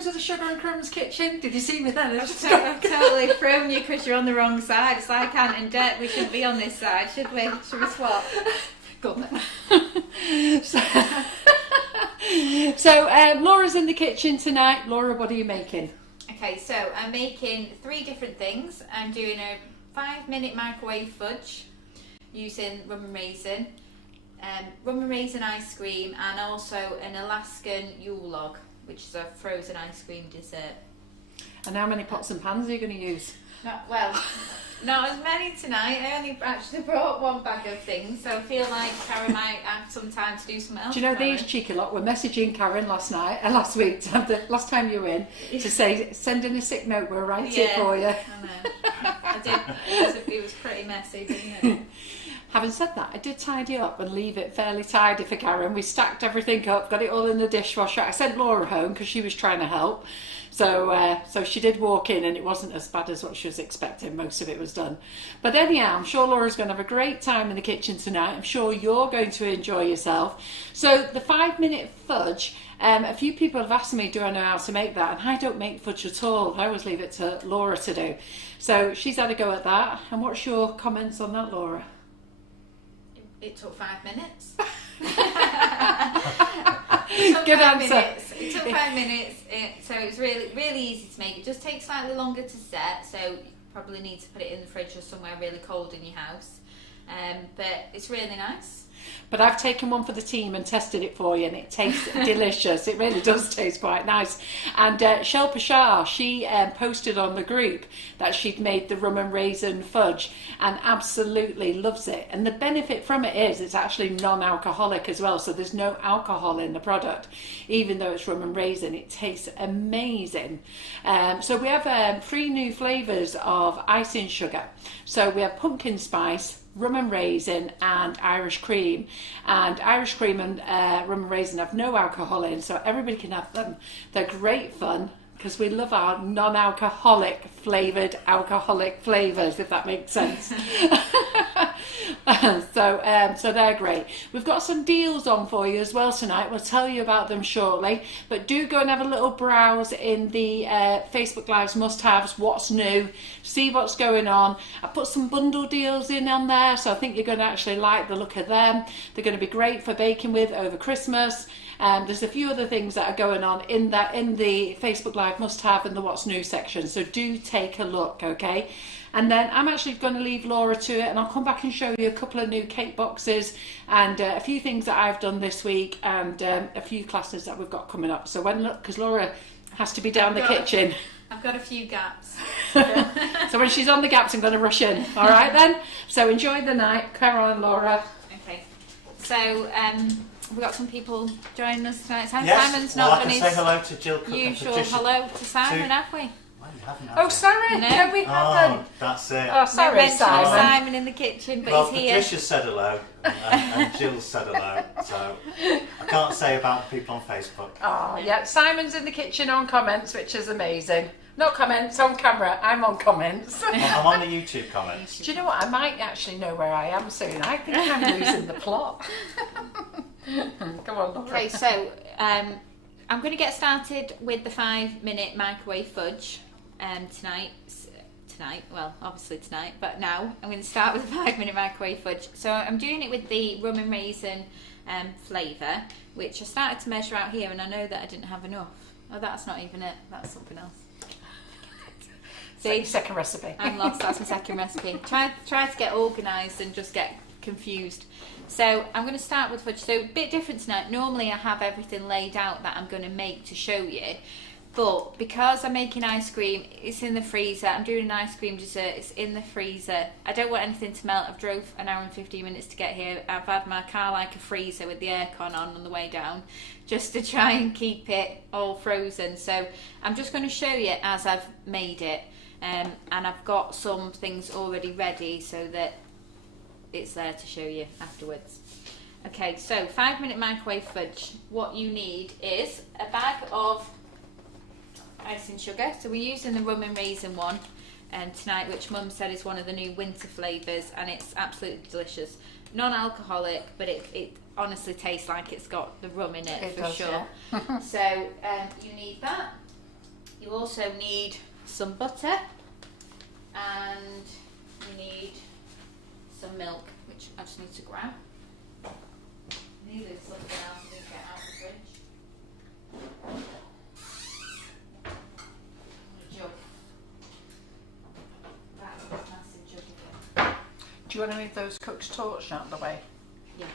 welcome to the Sugar and Crumbs kitchen. Did you see me then? I've totally thrown you because you're on the wrong side. It's like Ant and Dec. We shouldn't be on this side, should we? Should we swap? Go on then. So Laura's in the kitchen tonight. Laura, what are you making? Okay, so I'm making 3 different things. I'm doing a 5-minute microwave fudge using rum and raisin ice cream, and also an Alaskan Yule Log, which is a frozen ice cream dessert. And how many pots and pans are you going to use? Not as many tonight. I only actually brought 1 bag of things, so I feel like Karen might have some time to do something else. Do you know these cheeky lot were messaging Karen last week, to have the last time you were in, to say, send in a sick note, we'll write it for you. I know. I did. It was pretty messy, didn't it? Having said that, I did tidy up and leave it fairly tidy for Karen. We stacked everything up, got it all in the dishwasher. I sent Laura home because she was trying to help. So she did walk in and it wasn't as bad as what she was expecting. Most of it was done. But anyhow, I'm sure Laura's going to have a great time in the kitchen tonight. I'm sure you're going to enjoy yourself. So the 5-minute fudge, a few people have asked me, do I know how to make that? And I don't make fudge at all. I always leave it to Laura to do. So she's had a go at that. And what's your comments on that, Laura? It took 5 minutes. Good answer. It took 5 minutes, so it was really, really easy to make. It just takes slightly longer to set, so you probably need to put it in the fridge or somewhere really cold in your house. But it's really nice. But I've taken one for the team and tested it for you, and it tastes delicious. It really does taste quite nice. And Shel Pashar, she posted on the group that she'd made the rum and raisin fudge and absolutely loves it. And the benefit from it is it's actually non-alcoholic as well, so there's no alcohol in the product. Even though it's rum and raisin, it tastes amazing. So we have 3 new flavours of icing sugar. So we have pumpkin spice, rum and raisin and Irish cream. And Irish cream and rum and raisin have no alcohol in, so everybody can have them. They're great fun because we love our non-alcoholic flavoured alcoholic flavours, if that makes sense. So they're great. We've got some deals on for you as well tonight. We'll tell you about them shortly, but do go and have a little browse in the Facebook Lives must-haves, what's new, see what's going on. I put some bundle deals in on there, so I think you're going to actually like the look of them. They're going to be great for baking with over Christmas. There's a few other things that are going on in the Facebook Live must-have and the what's new section, so do take a look, okay? And then I'm actually going to leave Laura to it, and I'll come back and show you a couple of new cake boxes and a few things that I've done this week, and a few classes that we've got coming up. So because Laura has to be down the kitchen. I've got a few gaps. So when she's on the gaps, I'm going to rush in. All right then? So enjoy the night, Carol and Laura. Okay. So we've got some people joining us tonight. Yes. Simon's Well, not I can his say hello to Jill Cook and usual Patricia. hello to Simon, have we? Well, you haven't, have Oh, you? sorry. No. We haven't. Oh, that's it. Oh, No sorry, mention of Simon. Simon in the kitchen, but Well, he's here. Patricia said hello and Jill said hello, so I can't say about the people on Facebook. Oh, yeah. Simon's in the kitchen on comments, which is amazing. Not comments, on camera. I'm on comments. I'm on the YouTube comments. Do you know what? I might actually know where I am soon. I think I'm losing the plot. Come on, Laura. Okay, so I'm going to get started with the 5-minute microwave fudge tonight. Well, obviously tonight, but now I'm going to start with the 5-minute microwave fudge. So I'm doing it with the rum and raisin flavour, which I started to measure out here, and I know that I didn't have enough. Oh, that's not even it. That's something else. See, second recipe. I'm lost. That's my second recipe. Try to get organised and just get confused. So I'm going to start with fudge. So a bit different tonight. Normally I have everything laid out that I'm going to make to show you. But because I'm making ice cream, it's in the freezer. I'm doing an ice cream dessert. It's in the freezer. I don't want anything to melt. I've drove an hour and 15 minutes to get here. I've had my car like a freezer with the aircon on the way down, just to try and keep it all frozen. So I'm just going to show you as I've made it. And I've got some things already ready so that it's there to show you afterwards. Okay, so 5-minute microwave fudge. What you need is a bag of icing sugar. So we're using the rum and raisin one tonight, which Mum said is one of the new winter flavours, and it's absolutely delicious. Non-alcoholic, but it honestly tastes like it's got the rum in it for does, sure. yeah. So you need that. You also need some butter and you need some milk, which I just need to grab. Needed something else to get out of the fridge. A jug. That's a massive jug again. Do you want to leave those cooked torch out of the way? Yeah.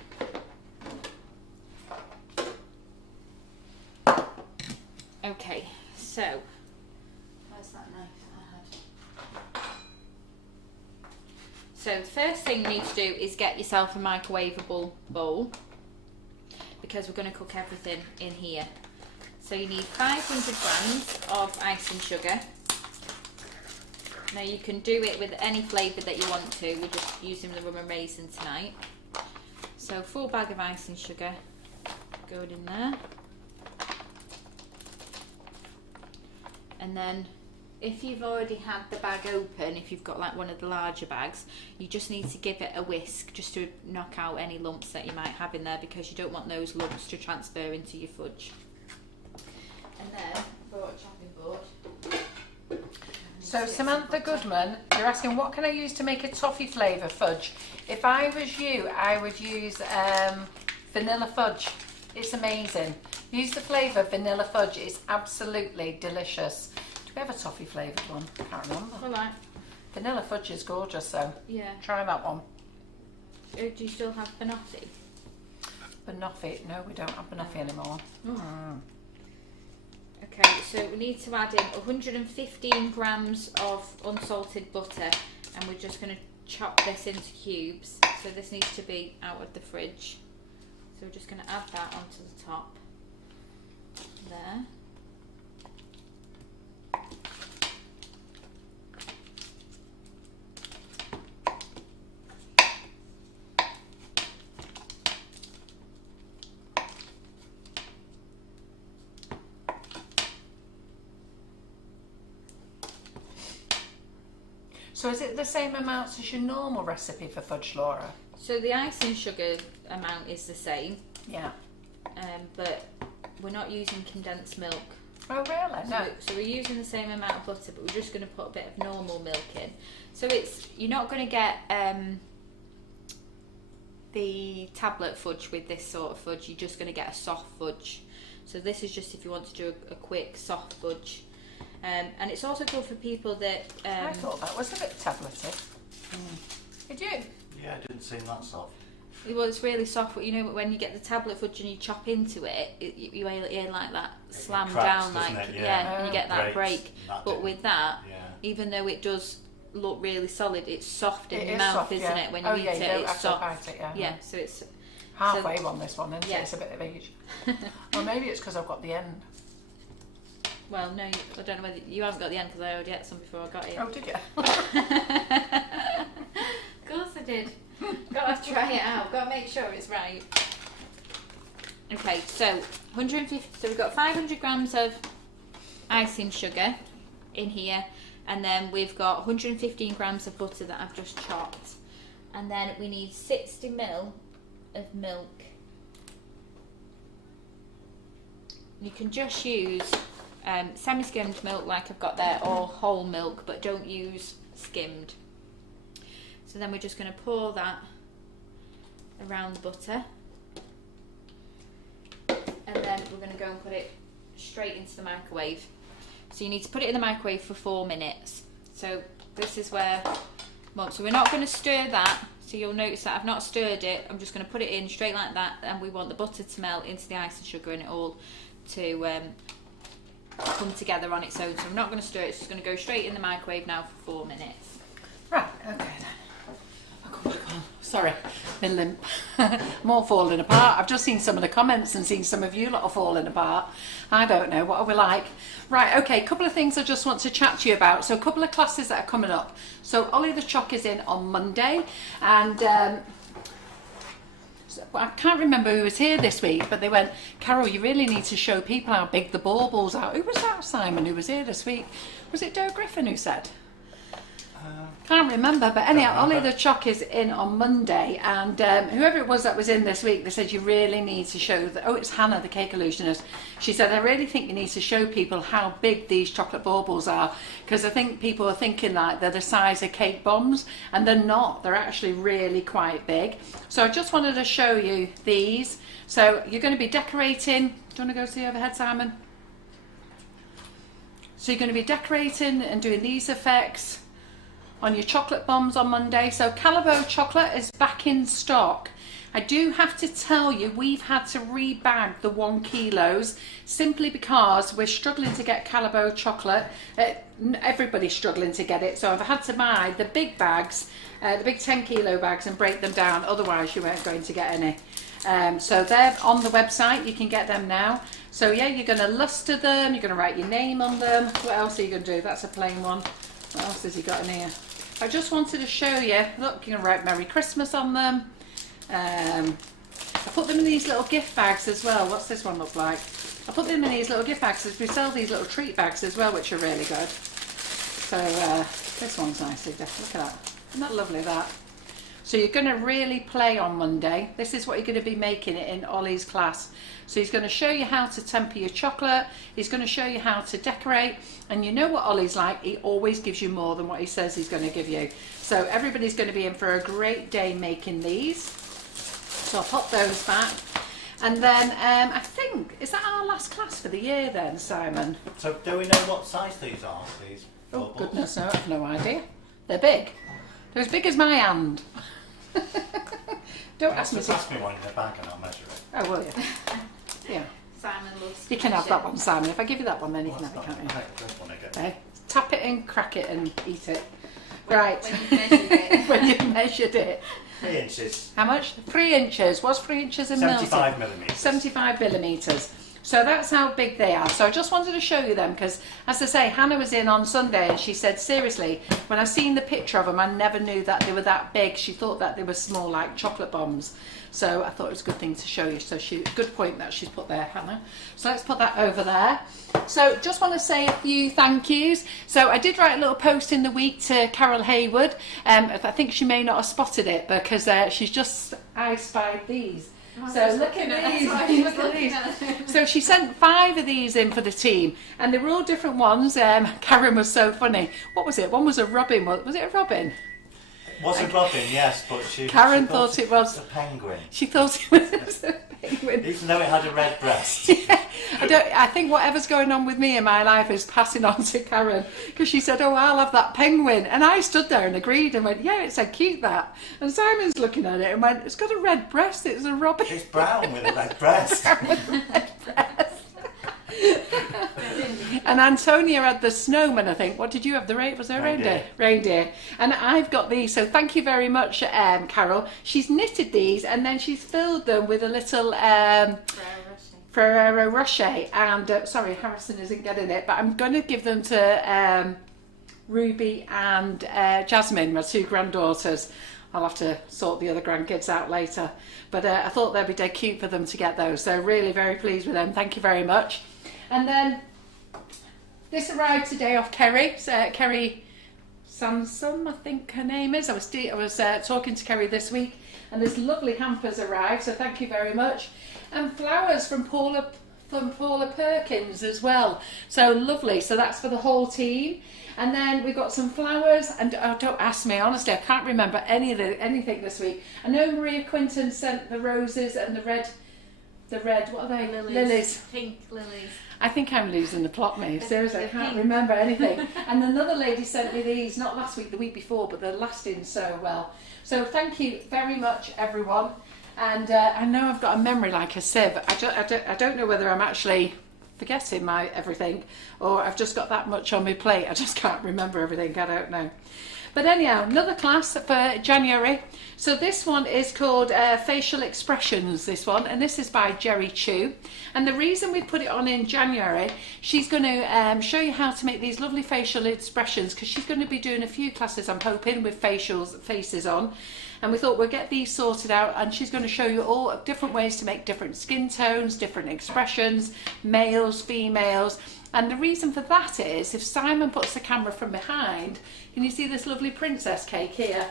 Okay, so where's that knife I had? So the first thing you need to do is get yourself a microwavable bowl, because we're going to cook everything in here. So you need 500 grams of icing sugar. Now you can do it with any flavour that you want to, we're just using the rum and raisin tonight. So full bag of icing sugar going in there. And then if you've already had the bag open, if you've got like one of the larger bags, you just need to give it a whisk just to knock out any lumps that you might have in there, because you don't want those lumps to transfer into your fudge. And then I brought a chopping board. So Samantha Goodman, you're asking what can I use to make a toffee flavour fudge? If I was you, I would use vanilla fudge. It's amazing. Use the flavour vanilla fudge. It's absolutely delicious. Do we have a toffee flavoured one? I can't remember. All right. Vanilla fudge is gorgeous, so Yeah. try that one. Do you still have banoffee? Banoffee? No, we don't have banoffee anymore. Mm. Okay, so we need to add in 115 grams of unsalted butter, and we're just going to chop this into cubes. So this needs to be out of the fridge. So we're just going to add that onto the top there. So is it the same amounts as your normal recipe for fudge, Laura? So the icing sugar amount is the same, Yeah. but we're not using condensed milk. Oh really? No. So we're using the same amount of butter, but we're just going to put a bit of normal milk in. So you're not going to get the tablet fudge with this sort of fudge. You're just going to get a soft fudge. So this is just if you want to do a quick soft fudge. And it's also good for people that... I thought that was a bit tablety. Did you? Yeah, it didn't seem that soft. Well, it's really soft, but you know when you get the tablet fudge and you chop into it, you hear like that slam cracks, down, like doesn't it? yeah, and you get that Breaks. break. That But didn't. with that, Yeah. even though it does look really solid, it's soft in It your is mouth, soft, isn't yeah. it? When you Oh, eat yeah, it, you don't it's have to soft. bite it, yeah. Yeah, so it's Halfway on this one, isn't Yeah. it? It's a bit of each. Or maybe it's because I've got the end. well, no, I don't know whether you haven't got the end because I already ate some before I got here. Oh, did you? Of course I did. Got to try it out. Got to make sure it's right. Okay, so 150. So we've got 500 grams of icing sugar in here, and then we've got 115 grams of butter that I've just chopped, and then we need 60 ml of milk. You can just use semi-skimmed milk like I've got there, or whole milk, but don't use skimmed. So then we're just going to pour that around the butter, and then we're going to go and put it straight into the microwave. So you need to put it in the microwave for 4 minutes. So this is where, well, so we're not going to stir that. So you'll notice that I've not stirred it. I'm just going to put it in straight like that, and we want the butter to melt into the ice and sugar and it all to come together on its own. So I'm not going to stir it. It's just going to go straight in the microwave now for 4 minutes. Right, okay then. I'll come back on. Sorry, been limp. I'm all falling apart. I've just seen some of the comments and seen some of you lot are falling apart. I don't know, what are we like? Right, okay, a couple of things I just want to chat to you about. So a couple of classes that are coming up. So Ollie the Chock is in on Monday, and I can't remember who was here this week, but they went, Carol, you really need to show people how big the baubles are. Who was that, Simon, who was here this week? Was it Joe Griffin who said? Can't remember, but anyhow, Ollie remember. the Choc is in on Monday, and whoever it was that was in this week, they said you really need to show. It's Hannah, the cake illusionist. She said, I really think you need to show people how big these chocolate baubles are, because I think people are thinking like they're the size of cake bombs, and they're not. They're actually really quite big. So I just wanted to show you these. So you're going to be decorating. Do you want to go see overhead, Simon? So you're going to be decorating and doing these effects on your chocolate bombs on Monday. So Calabo chocolate is back in stock. I do have to tell you, we've had to rebag the 1 kilos simply because we're struggling to get Calabo chocolate. Everybody's struggling to get it, so I've had to buy the big bags, the big 10 kilo bags, and break them down, otherwise you weren't going to get any. So they're on the website, you can get them now. So yeah, you're going to luster them, you're going to write your name on them. What else are you going to do? That's a plain one. What else has he got in here? I just wanted to show you, look, you can write Merry Christmas on them. I put them in these little gift bags as well. What's this one look like? I put them in these little gift bags because we sell these little treat bags as well, which are really good. So this one's nicely done. Look at that. Isn't that lovely, that? So you're going to really play on Monday. This is what you're going to be making it in Ollie's class. So he's going to show you how to temper your chocolate. He's going to show you how to decorate. And you know what Ollie's like. He always gives you more than what he says he's going to give you. So everybody's going to be in for a great day making these. So I'll pop those back. And then I think, is that our last class for the year then, Simon? So do we know what size these are, these Oh bubbles? goodness, no, I have no idea. They're big. They're as big as my hand. Don't ask me Just to... ask me one in the bag and I'll measure it. Oh, will you? Yeah. Simon loves You can have that one, Simon. If I give you that one, then you Well, can have it, that's can't you? not- I don't want to get Okay. Tap it and crack it and eat it. Right. When you've measured it. When you've measured it. 3 inches. How much? 3 inches. What's 3 inches in mils? 75 millimetres. 75 millimetres. So that's how big they are. So I just wanted to show you them because, as I say, Hannah was in on Sunday and she said, seriously, when I seen the picture of them, I never knew that they were that big. She thought that they were small, like chocolate bombs. So I thought it was a good thing to show you. So good point that she's put there, Hannah. So let's put that over there. So just want to say a few thank yous. So I did write a little post in the week to Carol Hayward. I think she may not have spotted it because she's just I-spied these. So look at these. Look at these. So she sent 5 of these in for the team, and they were all different ones. Karen was so funny. What was it? One was a robin. Was it a robin? It was a robin, yes, but Karen she thought it was a penguin. She thought it was a penguin. Even though it had a red breast. Yeah, I think whatever's going on with me in my life is passing on to Karen, because she said, oh, I'll have that penguin, and I stood there and agreed and went, yeah, it's so cute, that. And Simon's looking at it and went, it's got a red breast, it's a robin. It's brown with a red breast. Red breast. And Antonia had the snowman, I think. What did you have? Was there a reindeer? Reindeer. And I've got these, so thank you very much, Carol. She's knitted these and then she's filled them with a little Ferrero Rocher. And sorry, Harrison isn't getting it, but I'm going to give them to Ruby and Jasmine, my 2 granddaughters. I'll have to sort the other grandkids out later. But I thought they'd be dead cute for them to get those. So really very pleased with them. Thank you very much. And then this arrived today off Kerry. Kerry Sansom, I think her name is. I was talking to Kerry this week, and this lovely hampers arrived. So thank you very much. And flowers from Paula Perkins as well. So lovely. So that's for the whole team. And then we've got some flowers, and don't ask me, honestly, I can't remember anything this week. I know Maria Quinton sent the roses and the red, what are they? Lilies. Pink lilies. I think I'm losing the plot, mate. Seriously, I can't remember anything. And another lady sent me these, not last week, the week before, but they're lasting so well. So thank you very much, everyone. And I know I've got a memory like a sieve. I don't know whether I'm actually forgetting my everything, or I've just got that much on my plate. I just can't remember everything. I don't know. But anyhow, another class for January. So this one is called Facial Expressions, this one, and this is by Jerry Chu. And the reason we put it on in January, she's going to show you how to make these lovely facial expressions, because she's going to be doing a few classes, I'm hoping, with faces on. And we thought we'll get these sorted out, and she's going to show you all different ways to make different skin tones, different expressions, males, females. And the reason for that is, if Simon puts the camera from behind, can you see this lovely princess cake here?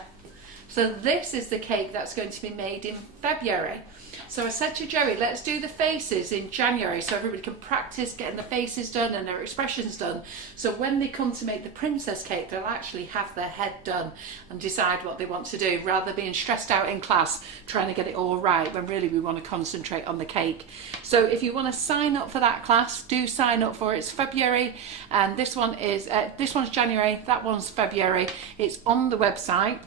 So this is the cake that's going to be made in February. So I said to Joey, let's do the faces in January so everybody can practice getting the faces done and their expressions done. So when they come to make the princess cake, they'll actually have their head done and decide what they want to do, rather than being stressed out in class trying to get it all right, when really we want to concentrate on the cake. So if you want to sign up for that class, do sign up for it. It's February, and this one's January, that one's February. It's on the website.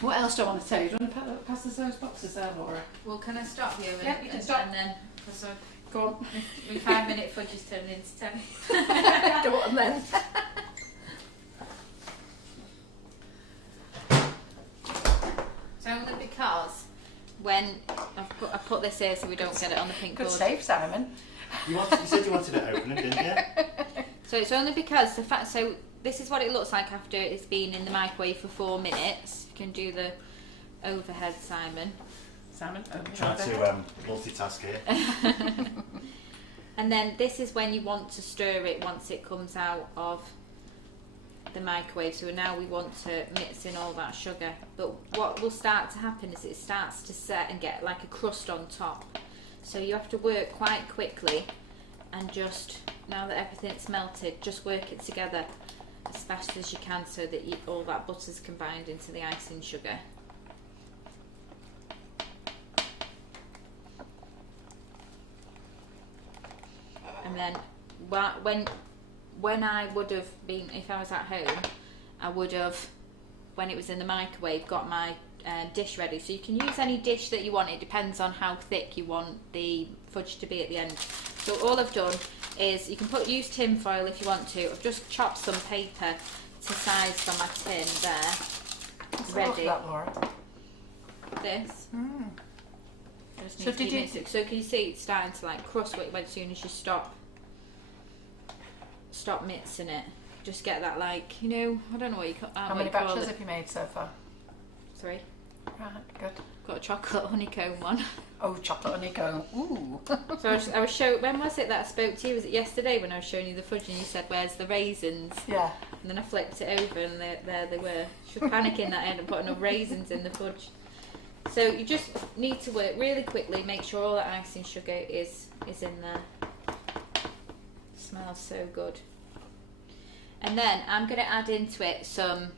What else do I want to tell you? Do you want to pass us those boxes there, Laura? Well, can I stop you? Yeah, you can stop. And then, because Go on. my 5 minute fudge is turning into 10. Go on then. So only because when I put this here so we don't get it on the pink Good board. save, Simon. You said you wanted it opening, didn't you? So it's only because the fact. So this is what it looks like after it's been in the microwave for 4 minutes. You can do the overhead, Simon. Simon, Trying to multitask here. And then this is when you want to stir it once it comes out of the microwave. So now we want to mix in all that sugar. But what will start to happen is it starts to set and get like a crust on top. So you have to work quite quickly and just, now that everything's melted, just work it together as fast as you can so that all that butter's combined into the icing sugar. And then when I would have been, if I was at home, I would have, when it was in the microwave, got my dish ready. So you can use any dish that you want. It depends on how thick you want the fudge to be at the end. So all I've done is, you can use tin foil if you want to. I've just chopped some paper to size for my tin there. What's ready. that, Laura? This. Mm. Just So need did to you- mix it. So can you see it's starting to like crust as soon as you stop mixing it. Just get that, like, I don't know what you call. How many batches have you made so far? 3. Right, good. Got a chocolate honeycomb one. Oh, chocolate honeycomb. Ooh. So I was showing. When was it that I spoke to you? Was it yesterday when I was showing you the fudge and you said, "Where's the raisins?" Yeah. And then I flipped it over and there they were. She was panicking that I hadn't put enough raisins in the fudge. So you just need to work really quickly. Make sure all that icing sugar is in there. Smells so good. And then I'm going to add into it some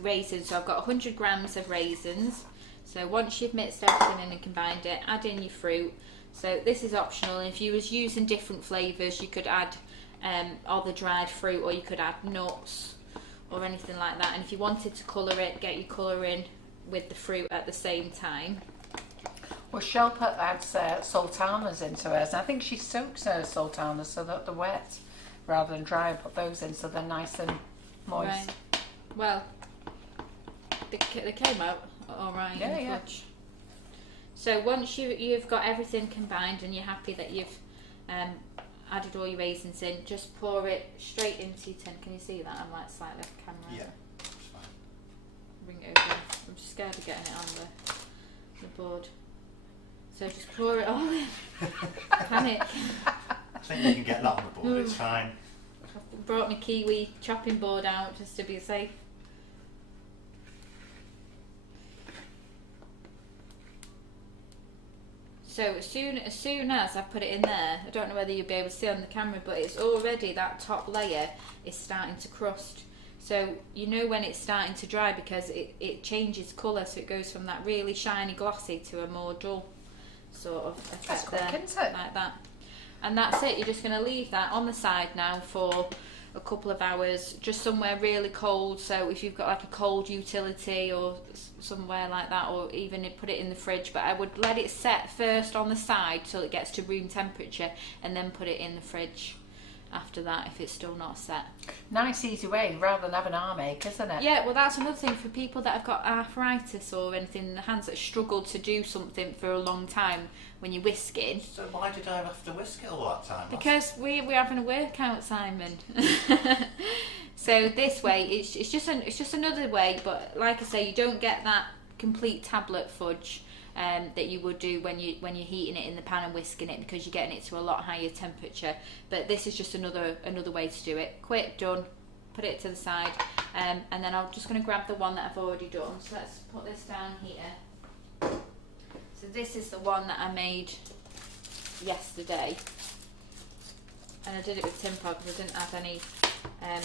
raisins. So I've got 100 grams of raisins. So once you've mixed everything in and combined it, add in your fruit. So this is optional. And if you was using different flavours, you could add other dried fruit, or you could add nuts or anything like that. And if you wanted to colour it, get your colour in with the fruit at the same time. Well, Shelpa adds sultanas into hers, and I think she soaks her sultanas so that they're wet rather than dry, and put those in so they're nice and moist. Right. Well, they came out all right. Yeah, in the yeah. fudge. So once you've got everything combined and you're happy that you've added all your raisins in, just pour it straight into your tin. Can you see that? I'm like slightly off the camera. Yeah, that's fine. Bring it over. I'm just scared of getting it on the board. So just pour it all in. Panic. I think you can get that on the board, it's fine. I've brought my kiwi chopping board out just to be safe. So as soon as I put it in there, I don't know whether you'll be able to see on the camera, but it's already, that top layer is starting to crust. So you know when it's starting to dry because it changes colour, so it goes from that really shiny glossy to a more dull sort of effect. That's quick, there, isn't it? like that. And that's it. You're just going to leave that on the side now for a couple of hours, just somewhere really cold. So if you've got like a cold utility or somewhere like that, or even put it in the fridge, but I would let it set first on the side till it gets to room temperature, and then put it in the fridge after that if it's still not set. Nice easy way rather than have an arm ache, isn't it? Yeah, well that's another thing for people that have got arthritis or anything in the hands that struggle to do something for a long time when you're whisking. So why did I have to whisk it all that time? Because we're having a workout, Simon. So this way, it's just another way. But like I say, you don't get that complete tablet fudge that you would do when you're heating it in the pan and whisking it, because you're getting it to a lot higher temperature. But this is just another way to do it. Quick, done. Put it to the side, and then I'm just going to grab the one that I've already done. So let's put this down here. So this is the one that I made yesterday, and I did it with tin foil because I didn't have any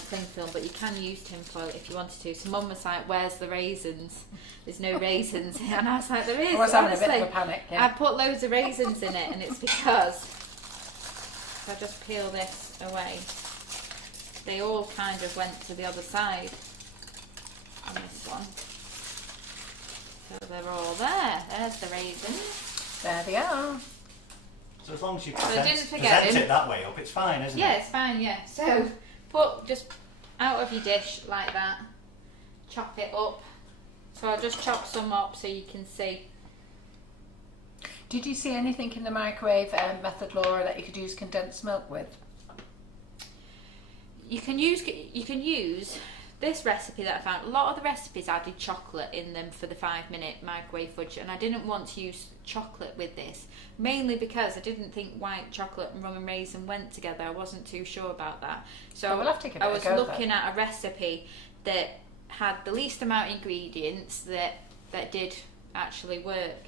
cling film, but you can use tin foil if you wanted to. So Mum was like, "Where's the raisins? There's no raisins," and I was like, "There is." I was having a bit of a panic. Yeah. I put loads of raisins in it, and it's because if I just peel this away, they all kind of went to the other side on this one. So they're all there. There's the raisins. There they are. So as long as you So present it that way up, it's fine, isn't it? Yeah, it's fine, yeah. So just out of your dish like that, chop it up. So I'll just chop some up so you can see. Did you see anything in the microwave method, Laura, that you could use condensed milk with? You can use this recipe that I found. A lot of the recipes added chocolate in them for the 5-minute microwave fudge, and I didn't want to use chocolate with this, mainly because I didn't think white chocolate and rum and raisin went together. I wasn't too sure about that. So we'll have to give it I a was go, looking at a recipe that had the least amount of ingredients that did actually work.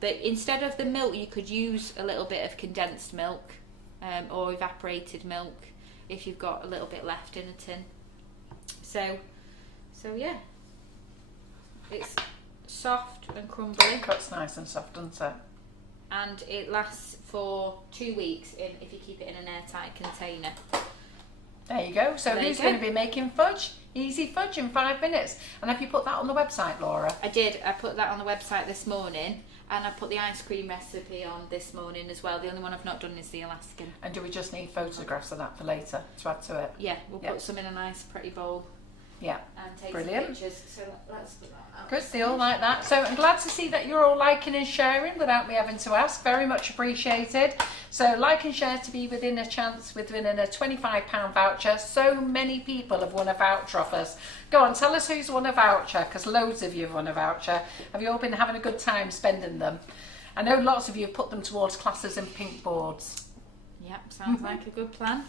But instead of the milk, you could use a little bit of condensed milk or evaporated milk if you've got a little bit left in a tin. So yeah, it's soft and crumbly. It cuts nice and soft, doesn't it? And it lasts for 2 weeks if you keep it in an airtight container. There you go. So who's going to be making fudge? Easy fudge in 5 minutes. And have you put that on the website, Laura? I did. I put that on the website this morning, and I put the ice cream recipe on this morning as well. The only one I've not done is the Alaskan. And do we just need photographs of that for later to add to it? Yeah, we'll put some in a nice pretty bowl. Yeah. And take Brilliant. some pictures. So let's put that out. Good deal, like that. So I'm glad to see that you're all liking and sharing without me having to ask. Very much appreciated. So like and share to be within a £25 voucher. So many people have won a voucher off us. Go on, tell us who's won a voucher, because loads of you have won a voucher. Have you all been having a good time spending them? I know lots of you have put them towards classes and pink boards. Yep, sounds like a good plan.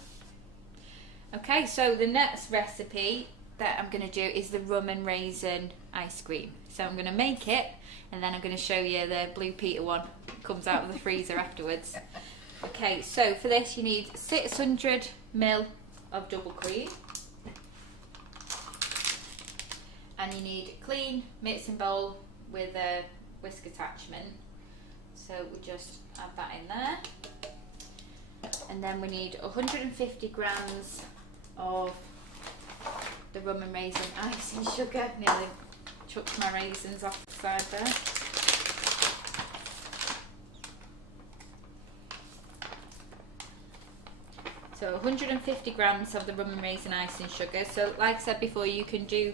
Okay, so the next recipe that I'm going to do is the rum and raisin ice cream. So I'm going to make it, and then I'm going to show you the Blue Peter one. It comes out of the freezer afterwards. Okay, so for this you need 600ml of double cream, and you need a clean mixing bowl with a whisk attachment. So we'll just add that in there, and then we need 150 grams of the rum and raisin icing sugar. Nearly chucked my raisins off the side there. So 150 grams of the rum and raisin icing sugar. So like I said before, you can do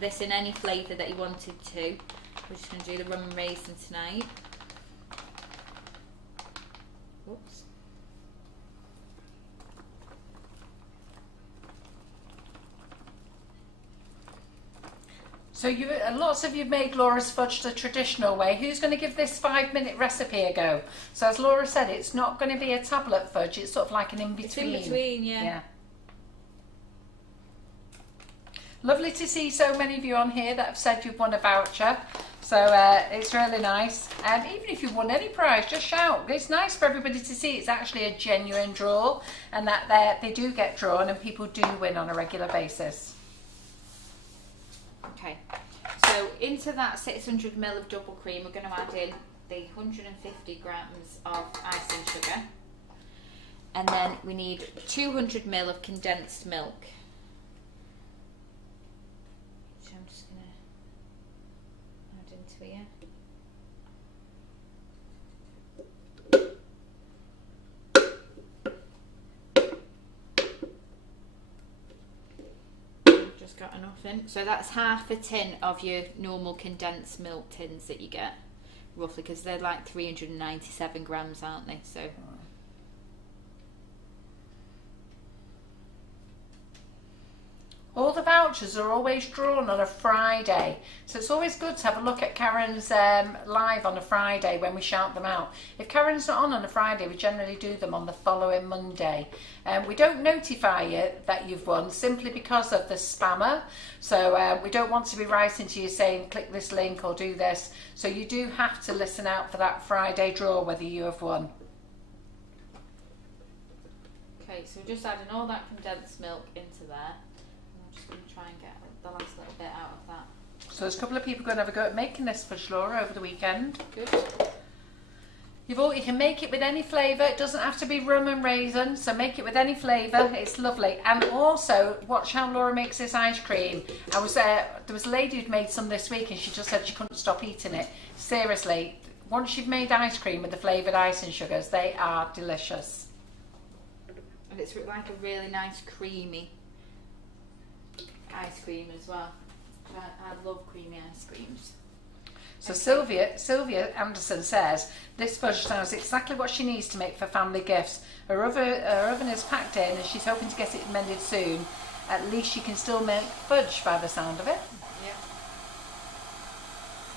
this in any flavour that you wanted to. We're just going to do the rum and raisin tonight. Oops. So lots of you have made Laura's fudge the traditional way. Who's going to give this 5-minute recipe a go? So as Laura said, it's not going to be a tablet fudge. It's sort of like an in-between. It's in between, yeah. Lovely to see so many of you on here that have said you've won a voucher. So it's really nice. And even if you've won any prize, just shout. It's nice for everybody to see it's actually a genuine draw, and that they do get drawn and people do win on a regular basis. Okay, so into that 600ml of double cream, we're going to add in the 150 grams of icing sugar, and then we need 200ml of condensed milk. So I'm just going to add into here. Just got enough in. So that's half a tin of your normal condensed milk tins that you get, roughly, because they're like 397 grams, aren't they? So all the vouchers vouchers are always drawn on a Friday, so it's always good to have a look at Karen's live on a Friday when we shout them out. If Karen's not on a Friday, we generally do them on the following Monday. We don't notify you that you've won simply because of the spammer, so we don't want to be writing to you saying click this link or do this, so you do have to listen out for that Friday draw whether you have won. Okay, so we're just adding all that condensed milk into there. And I'm just going to try and get the last little bit out of that. So there's a couple of people going to have a go at making this fudge, Laura, over the weekend. Good. You can make it with any flavour. It doesn't have to be rum and raisin, so make it with any flavour. It's lovely. And also, watch how Laura makes this ice cream. There was a lady who'd made some this week and she just said she couldn't stop eating it. Seriously, once you've made ice cream with the flavoured icing sugars, they are delicious. And it's like a really nice creamy ice cream as well. I love creamy ice creams. So Sylvia Anderson says, this fudge sounds exactly what she needs to make for family gifts. Her oven is packed in and she's hoping to get it mended soon. At least she can still make fudge by the sound of it. Yeah.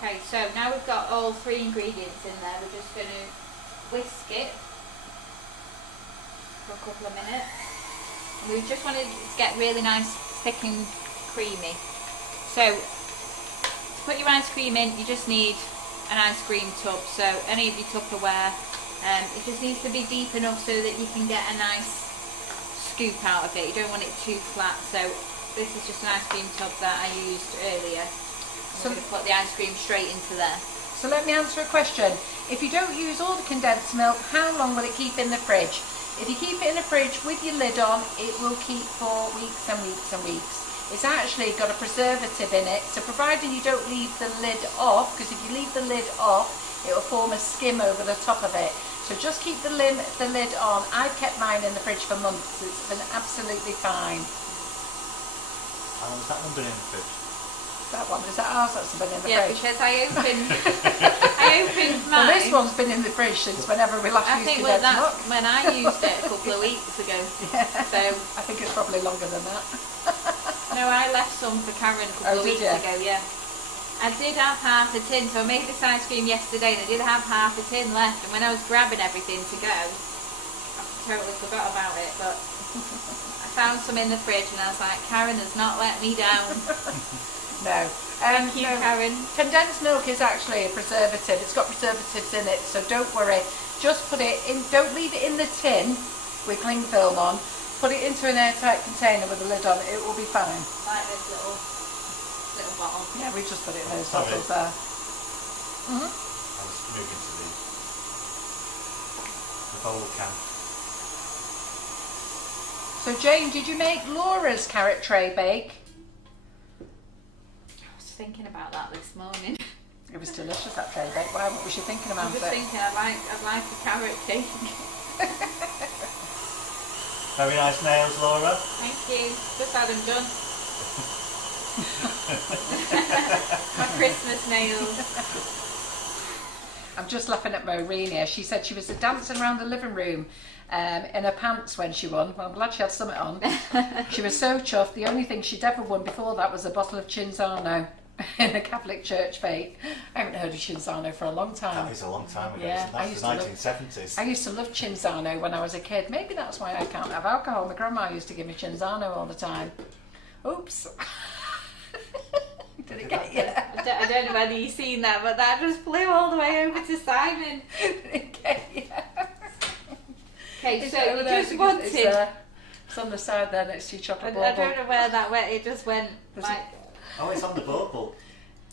Okay, so now we've got all 3 ingredients in there. We're just going to whisk it for a couple of minutes. And we just wanted it to get really nice, thick and creamy. So to put your ice cream in, you just need an ice cream tub. So any of your Tupperware, it just needs to be deep enough so that you can get a nice scoop out of it. You don't want it too flat. So this is just an ice cream tub that I used earlier. So I'm going to put the ice cream straight into there. So let me answer a question. If you don't use all the condensed milk, how long will it keep in the fridge? If you keep it in the fridge with your lid on, it will keep for weeks and weeks and weeks. It's actually got a preservative in it, so providing you don't leave the lid off, because if you leave the lid off, it will form a skim over the top of it. So just keep the lid on. I've kept mine in the fridge for months. It's been absolutely fine. How long has that one been in the fridge? That one, is that ours that's been in the Yeah, fridge? because I opened mine. Well, this one's been in the fridge since whenever we last I used think condensed that's milk. when I used it a couple of weeks ago. Yeah. So I think it's probably longer than that. no, I left some for Karen a couple of did weeks you? ago. Yeah, I did have half a tin. So I made this ice cream yesterday, and I did have half a tin left. And when I was grabbing everything to go, I totally forgot about it. But I found some in the fridge, and I was like, Karen has not let me down. No. Thank you, Karen. Condensed milk is actually a preservative. It's got preservatives in it, so don't worry. Just put it in, don't leave it in the tin with cling film on. Put it into an airtight container with a lid on. It will be fine. Like this little bottle. Yeah, we just put it in those Sorry. bottles there. I was moving to the bowl can. So Jane, did you make Laura's carrot tray bake? I was thinking about that this morning. It was delicious, that tray bake. Why was she thinking I about was it? thinking I'd like a carrot cake. Very nice nails, Laura. Thank you. Just had them done. My Christmas nails. I'm just laughing at Maureen here. She said she was dancing around the living room in her pants when she won. Well, I'm glad she had something on. She was so chuffed. The only thing she'd ever won before that was a bottle of Cinzano in a Catholic church fete. I haven't heard of Cinzano for a long time. That is a long time ago. Yeah, Isn't I it? used That's to the 1970s. I used to love Cinzano when I was a kid. Maybe that's why I can't have alcohol. My grandma used to give me Cinzano all the time. Oops. Did it get you? I don't know whether you've seen that, but that just flew all the way over to Simon. Did it get you? Okay, Is so it you over there? just Because wanted... it's on the side there next to your I chocolate don't bauble. know where that went. It just went Was like... Oh, it's on the bauble.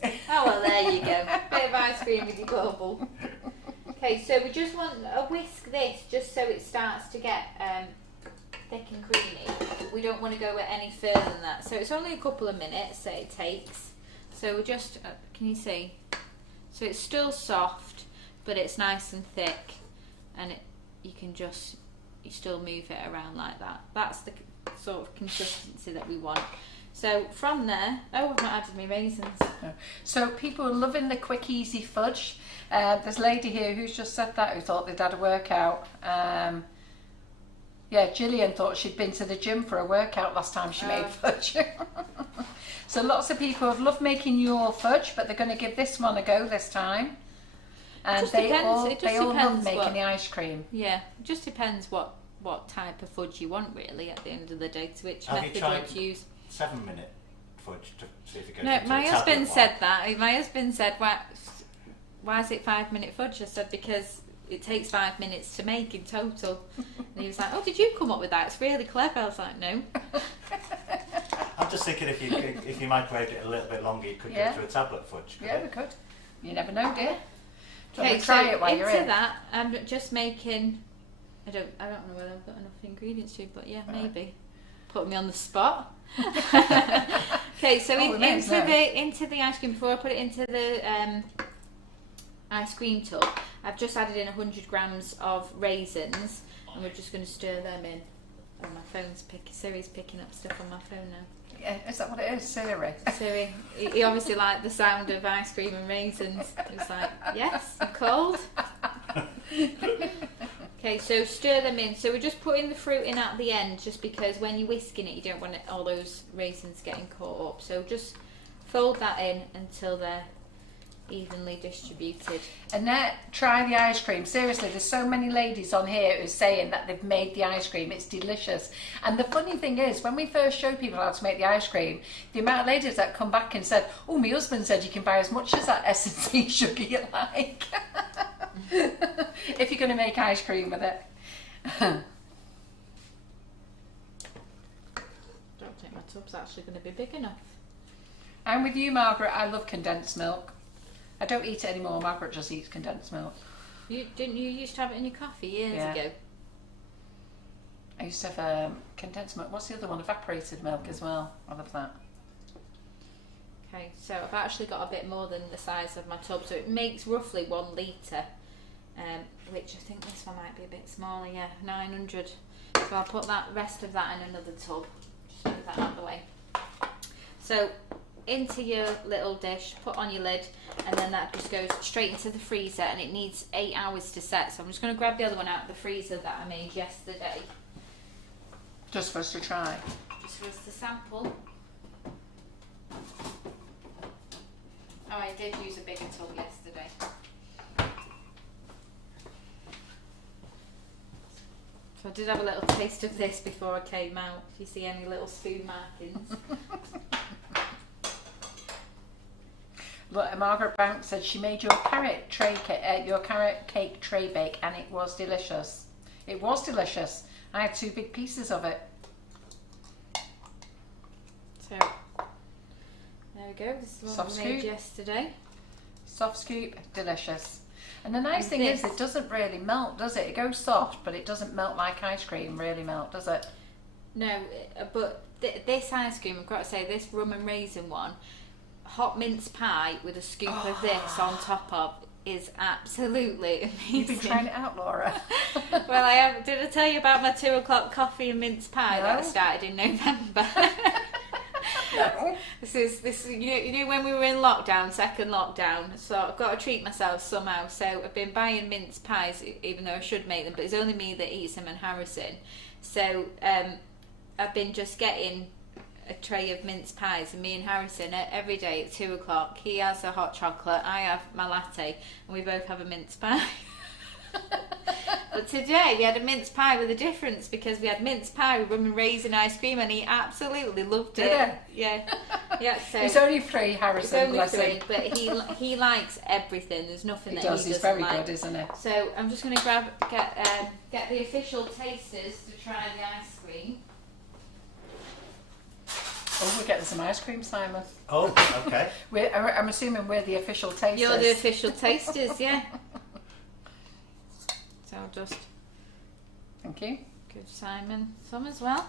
Oh, well, there you go. Bit of ice cream with your bubble. Okay, so we just want to whisk this just so it starts to get thick and creamy. We don't want to go any further than that. So it's only a couple of minutes that it takes. So we just, can you see? So it's still soft, but it's nice and thick, and you still move it around like that. That's the sort of consistency that we want. So from there, oh, I've not added my raisins. No. So people are loving the quick, easy fudge. There's a lady here who's just said that, who thought they'd had a workout. Yeah, Gillian thought she'd been to the gym for a workout last time she made fudge. So lots of people have loved making your fudge, but they're going to give this one a go this time. And they all love making the ice cream. Yeah, it just depends what type of fudge you want, really, at the end of the day, to which Have method you you want tried to use. 7-minute fudge to see if it goes No, into my a husband tablet said one? that. My husband said, why is it 5-minute fudge? I said, because it takes 5 minutes to make in total. And he was like, oh, did you come up with that? It's really clever. I was like, no. I'm just thinking if you microwaved it a little bit longer, you could go to a tablet fudge. Yeah, we could. You never know, dear. Okay, try so it while you're into in. that, I'm just making. I don't know whether I've got enough ingredients to, but yeah, maybe. Put me on the spot. Okay, so into the ice cream, before I put it into the ice cream tub, I've just added in 100 grams of raisins, and we're just going to stir them in. Oh, my Siri's picking up stuff on my phone now. Yeah, is that what it is, Siri? Siri, he obviously liked the sound of ice cream and raisins. He was like, yes, I'm cold. Okay, so stir them in. So we're just putting the fruit in at the end, just because when you're whisking it, you don't want all those raisins getting caught up. So just fold that in until they're evenly distributed. And now try the ice cream. Seriously, there's so many ladies on here who are saying that they've made the ice cream. It's delicious. And the funny thing is, when we first showed people how to make the ice cream, the amount of ladies that come back and said, oh, my husband said you can buy as much as that S&C sugar you like. If you're going to make ice cream with it. Don't think my tub's actually going to be big enough. I'm with you, Margaret. I love condensed milk. I don't eat it anymore. Margaret just eats condensed milk. Didn't you used to have it in your coffee years ago? I used to have condensed milk. What's the other one? Evaporated milk as well. I love that. Okay, so I've actually got a bit more than the size of my tub, so it makes roughly 1 litre, which I think this one might be a bit smaller, 900. So I'll put that rest of that in another tub. Just move that out of the way. So into your little dish, put on your lid, and then that just goes straight into the freezer, and it needs 8 hours to set. So I'm just going to grab the other one out of the freezer that I made yesterday. Just for us to try. Just for us to sample. Oh, I did use a bigger tub yesterday. So I did have a little taste of this before I came out, if you see any little spoon markings. Look, Margaret Banks said she made your carrot cake tray bake, and it was delicious. It was delicious. I had 2 big pieces of it. So there we go. This is what we made yesterday. Soft scoop, delicious. And the nice thing is, it doesn't really melt, does it? It goes soft, but it doesn't melt like ice cream really melt, does it? No, but this ice cream, I've got to say, this rum and raisin one, hot mince pie with a scoop of this on top of, is absolutely amazing. You've been trying it out, Laura. Well, I have. Did I tell you about my 2 o'clock coffee and mince pie that I started in November? No. This is you know when we were in lockdown, second lockdown, so I've got to treat myself somehow. So I've been buying mince pies, even though I should make them, but it's only me that eats them and Harrison. So I've been just getting a tray of mince pies, and me and Harrison every day at 2 o'clock. He has a hot chocolate, I have my latte, and we both have a mince pie. But today we had a mince pie with a difference, because we had mince pie with rum and raisin ice cream, and he absolutely loved it. Yeah. So it's only 3, Harrison. It's only 3, but he likes everything. There's nothing that he doesn't He's very like. good, isn't he? So I'm just going to get the official tasters to try the ice cream. Oh, we're getting some ice cream, Simon. Oh, okay. I'm assuming we're the official tasters. You're the official tasters, yeah. So I'll just... Thank you. Give Simon some as well.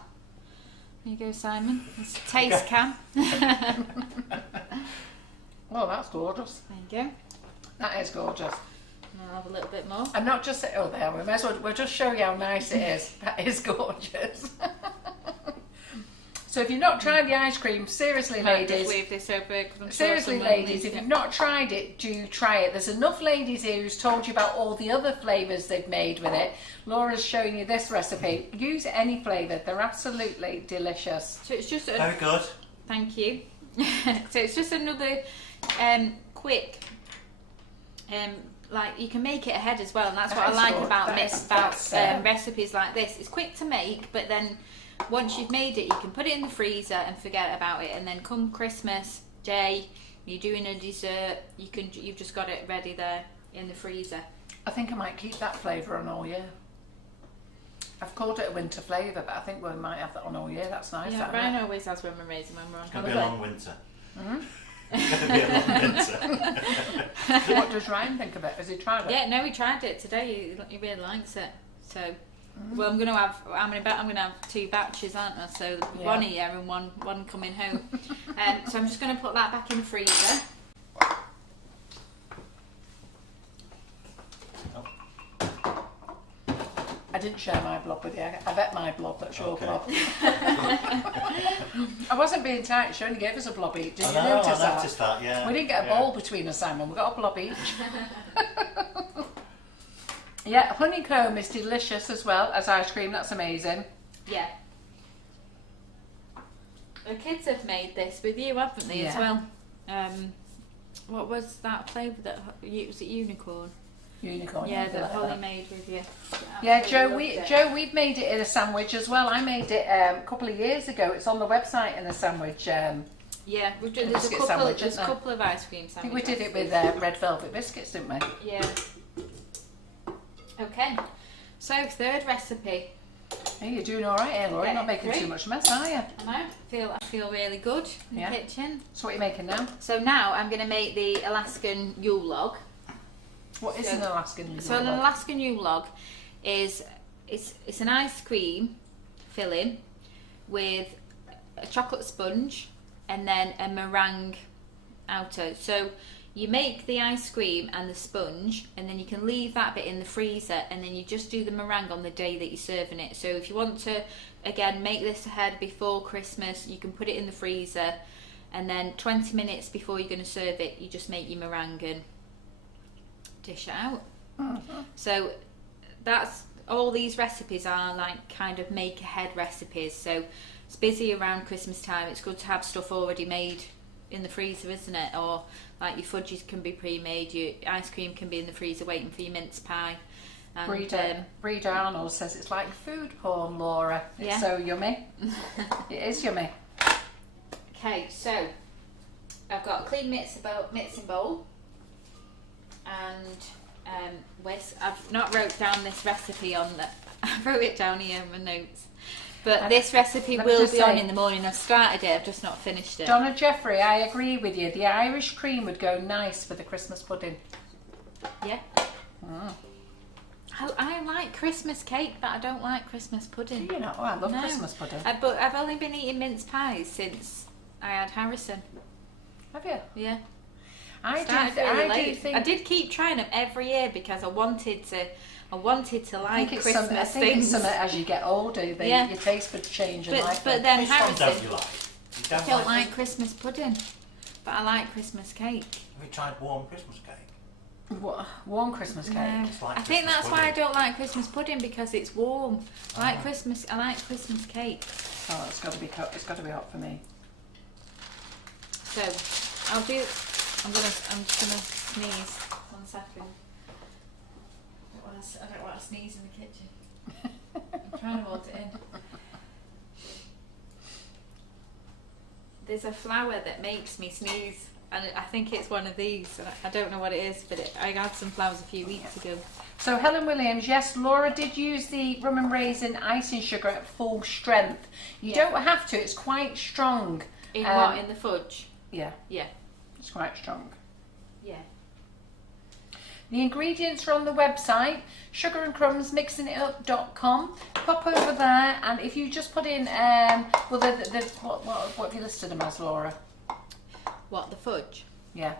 There you go, Simon. It's a taste cam. Oh, that's gorgeous. There you go. That is gorgeous. And I'll have a little bit more. I'm not just... Oh, there. We may as well... We'll just show you how nice it is. That is gorgeous. So if you've not tried the ice cream, seriously, ladies... Just wave this over, 'cause I'm seriously, sure ladies, if you've not tried it, do try it. There's enough ladies here who's told you about all the other flavours they've made with it. Laura's showing you this recipe. Use any flavour. They're absolutely delicious. So it's just... Very good. Thank you. So it's just another quick, like you can make it ahead as well, and that's what I like about recipes like this. It's quick to make, but then once you've made it, you can put it in the freezer and forget about it, and then come Christmas Day, you're doing a dessert, you've just got it ready there in the freezer. I think I might keep that flavour on all year. I've called it a winter flavour, but I think we might have that on all year. That's nice. Yeah, Ryan always has rum and raisin when we're on It's going to holiday. be a long winter. Mm-hmm. It's going to be a long winter. What does Ryan think of it? Has he tried it? Yeah, no, he tried it today. He really likes it. So, well, I'm gonna have 2 batches, aren't I? So one here and one coming home. So I'm just gonna put that back in the freezer. I didn't share my blob with you. I've ate my blob, that's your blob. I wasn't being tight, she only gave us a blob each. Did you notice that? I noticed that, yeah. We didn't get a bowl between us, Simon, we got a blob each. Yeah, honeycomb is delicious as well as ice cream, that's amazing. Yeah. The kids have made this with you, haven't they, as well? What was that flavour that, was it unicorn? Unicorn. Yeah, that Holly made with you. Yeah, Joe, we've made it in a sandwich as well. I made it a couple of years ago. It's on the website in a sandwich. Yeah, we've done, there's a couple of ice cream sandwiches. I think we did it with red velvet biscuits, didn't we? Yeah. Okay, so 3rd recipe. Hey, you're doing all right here, Laura. You're not making too much mess, are you? I feel really good in the kitchen. So what are you making now? So now I'm going to make the Alaskan Yule Log. What is an Alaskan Yule Log? So an Alaskan Yule Log is it's an ice cream filling with a chocolate sponge and then a meringue outer. So you make the ice cream and the sponge, and then you can leave that bit in the freezer, and then you just do the meringue on the day that you're serving it. So if you want to, again, make this ahead before Christmas, you can put it in the freezer, and then 20 minutes before you're going to serve it, you just make your meringue and dish it out. So that's all. These recipes are like kind of make ahead recipes. So it's busy around Christmas time. It's good to have stuff already made in the freezer, isn't it? Or like your fudges can be pre-made, your ice cream can be in the freezer waiting for your mince pie. And, Breeder Arnold says it's like food porn, Laura. It's so yummy. It is yummy. Okay, so I've got a clean mixing bowl and whisk. I've not wrote down this recipe on the. I wrote it down here in my notes. But this recipe will be on in the morning. I've started it, I've just not finished it. Donna Jeffrey, I agree with you. The Irish cream would go nice for the Christmas pudding. Yeah. I like Christmas cake, but I don't like Christmas pudding. Do you not? Oh, I love Christmas pudding. But I've only been eating mince pies since I had Harrison. Have you? Yeah. I did keep trying them every year because I wanted to like Christmas I think it's something as you get older, your taste buds change. But then Harrison, don't you like? I don't like Christmas pudding, but I like Christmas cake. Have you tried warm Christmas cake? What? Warm Christmas cake? No. Like I think that's pudding. why I don't like Christmas pudding, because it's warm. I like Christmas cake. Oh, it's got to be hot for me. So I'm just gonna sneeze. 1 second. I don't want to sneeze in the kitchen. I'm trying to hold it in. There's a flower that makes me sneeze, and I think it's one of these. I don't know what it is, but I had some flowers a few weeks ago. So Helen Williams, yes, Laura did use the rum and raisin icing sugar at full strength. You don't have to; it's quite strong. In the fudge? Yeah. Yeah. It's quite strong. Yeah. The ingredients are on the website, sugarandcrumbsmixingitup.com. Pop over there, and if you just put in, what have you listed them as, Laura? What, the fudge? Yeah.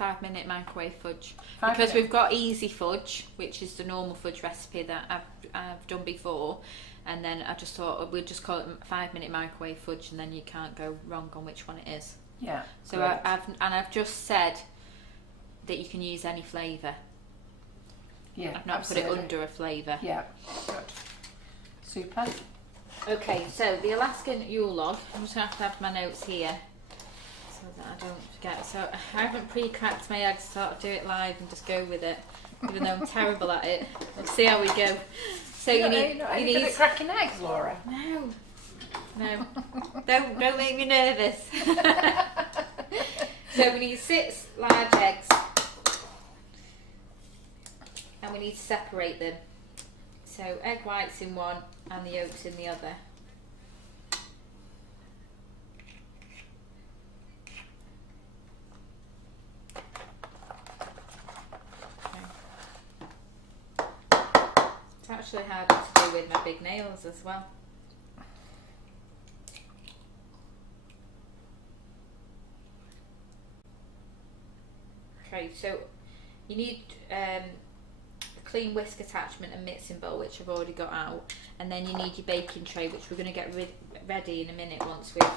5-minute microwave fudge. 5 because minute. we've got easy fudge, which is the normal fudge recipe that I've done before, and then I just thought we'd just call it 5-minute microwave fudge, and then you can't go wrong on which one it is. Yeah. So I've just said that you can use any flavour. Yeah. I've not put it under a flavour. Yeah. Good. Super. Okay, so the Alaskan Yule Log. I'm just going to have my notes here. don't forget. So I haven't pre-cracked my eggs, so I'll do it live and just go with it, even though I'm terrible at it. We'll see how we go. So you need good at cracking eggs, Laura. No, don't make me nervous. So we need 6 large eggs, and we need to separate them. So egg whites in one and the yolks in the other. It's actually harder to do with my big nails as well. Okay, so you need a clean whisk attachment and mixing bowl, which I've already got out, and then you need your baking tray, which we're going to get ready in a minute once we've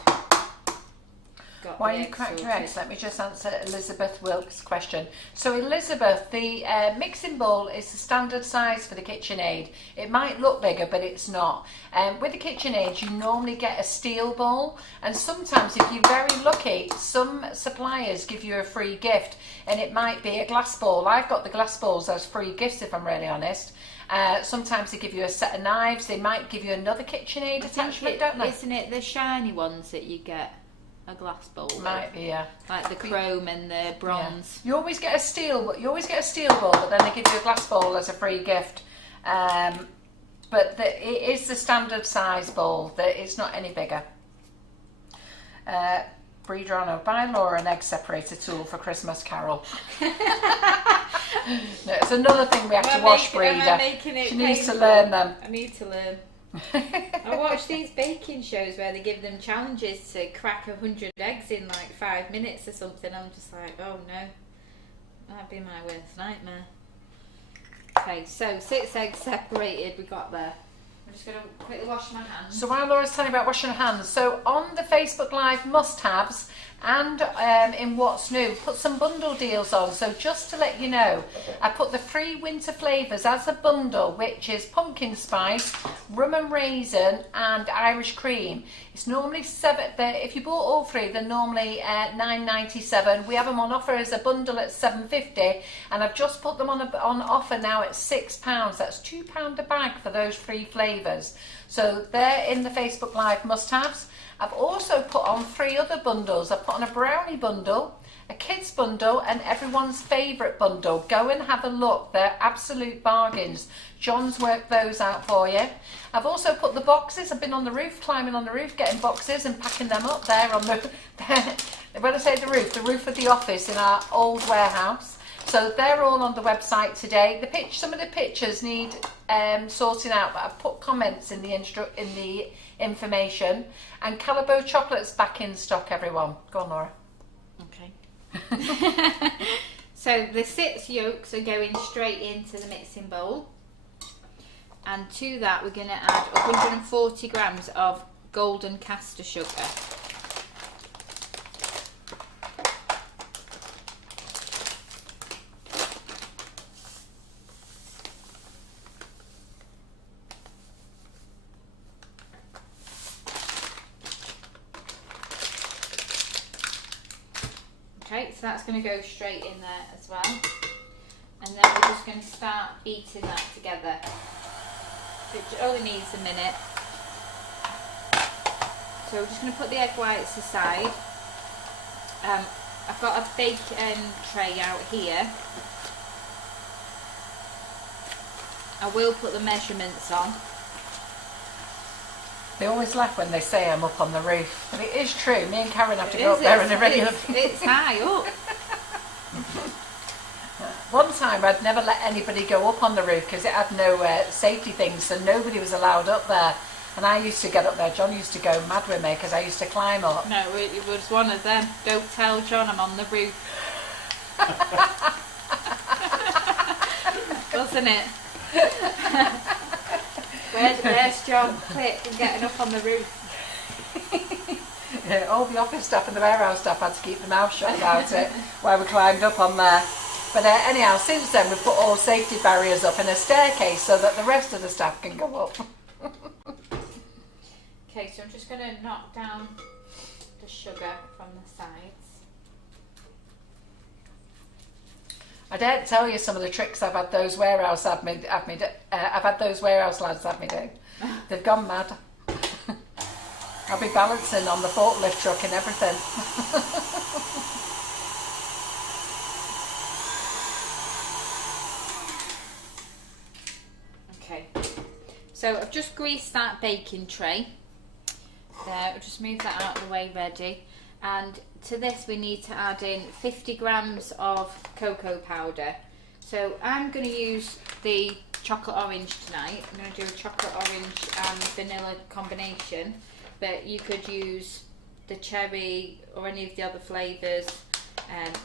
got While the you eggs crack your sorted. eggs, let me just answer Elizabeth Wilkes' question. So Elizabeth, the mixing bowl is the standard size for the KitchenAid. It might look bigger, but it's not. With the KitchenAid, you normally get a steel bowl, and sometimes if you're very lucky, some suppliers give you a free gift, and it might be a glass bowl. I've got the glass bowls as free gifts, if I'm really honest. Sometimes they give you a set of knives. They might give you another KitchenAid attachment, don't they? Isn't it the shiny ones that you get? A glass bowl, Might be, yeah. like the chrome and the bronze. Yeah. You always get a steel bowl, but then they give you a glass bowl as a free gift. But it is the standard size bowl. It's not any bigger. Breedrano, buy Laura an egg separator tool for Christmas Carol. No, it's another thing we have to wash, Breeder. She needs to learn them. I need to learn. I watch these baking shows where they give them challenges to crack 100 eggs in like 5 minutes or something. I'm just like, oh no, that'd be my worst nightmare. Okay, so 6 eggs separated, we got there. I'm just going to quickly wash my hands. So while Laura's telling you about washing her hands, so on the Facebook Live must-haves and in What's New, put some bundle deals on. So just to let you know, I put the 3 winter flavours as a bundle, which is pumpkin spice, rum and raisin and Irish cream. It's normally if you bought all 3, they're normally $9.97. We have them on offer as a bundle at $7.50, and I've just put them on offer now at £6. That's £2 a bag for those 3 flavours. So they're in the Facebook Live must-haves. I've also put on 3 other bundles. I've put on a brownie bundle, a kids bundle and everyone's favourite bundle. Go and have a look. They're absolute bargains. John's worked those out for you. I've also put the boxes. I've been on the roof, climbing on the roof, getting boxes and packing them up there on the, when I say the roof of the office in our old warehouse. So they're all on the website today. Some of the pictures need sorting out, but I've put comments in the information. And Calabo chocolate's back in stock, everyone. Go on, Laura. Okay. So the 6 yolks are going straight into the mixing bowl. And to that we're going to add 140 grams of golden caster sugar. Okay, so that's going to go straight in there as well. And then we're just going to start beating that together. It only needs a minute. So we're just going to put the egg whites aside. I've got a bacon tray out here. I will put the measurements on. They always laugh when they say I'm up on the roof. But it is true. Me and Karen have to go up there in a regular... It's high up. One time I'd never let anybody go up on the roof because it had no safety things, so nobody was allowed up there. And I used to get up there. John used to go mad with me because I used to climb up. No, it was one of them. Don't tell John I'm on the roof. Wasn't it? Where's John? Quick, I'm getting up on the roof. Yeah, all the office staff and the warehouse staff had to keep their mouth shut about it while we climbed up on there. But anyhow, since then we've put all safety barriers up and a staircase so that the rest of the staff can go up. Okay, so I'm just going to knock down the sugar from the sides. I daren't tell you some of the tricks I've had those warehouse I've had those warehouse lads have me do. They've gone mad. I'll be balancing on the forklift truck and everything. Okay, so I've just greased that baking tray. There, I'll just move that out of the way ready. And to this we need to add in 50 grams of cocoa powder. So I'm going to use the chocolate orange tonight. I'm going to do a chocolate orange and vanilla combination, but you could use the cherry or any of the other flavours,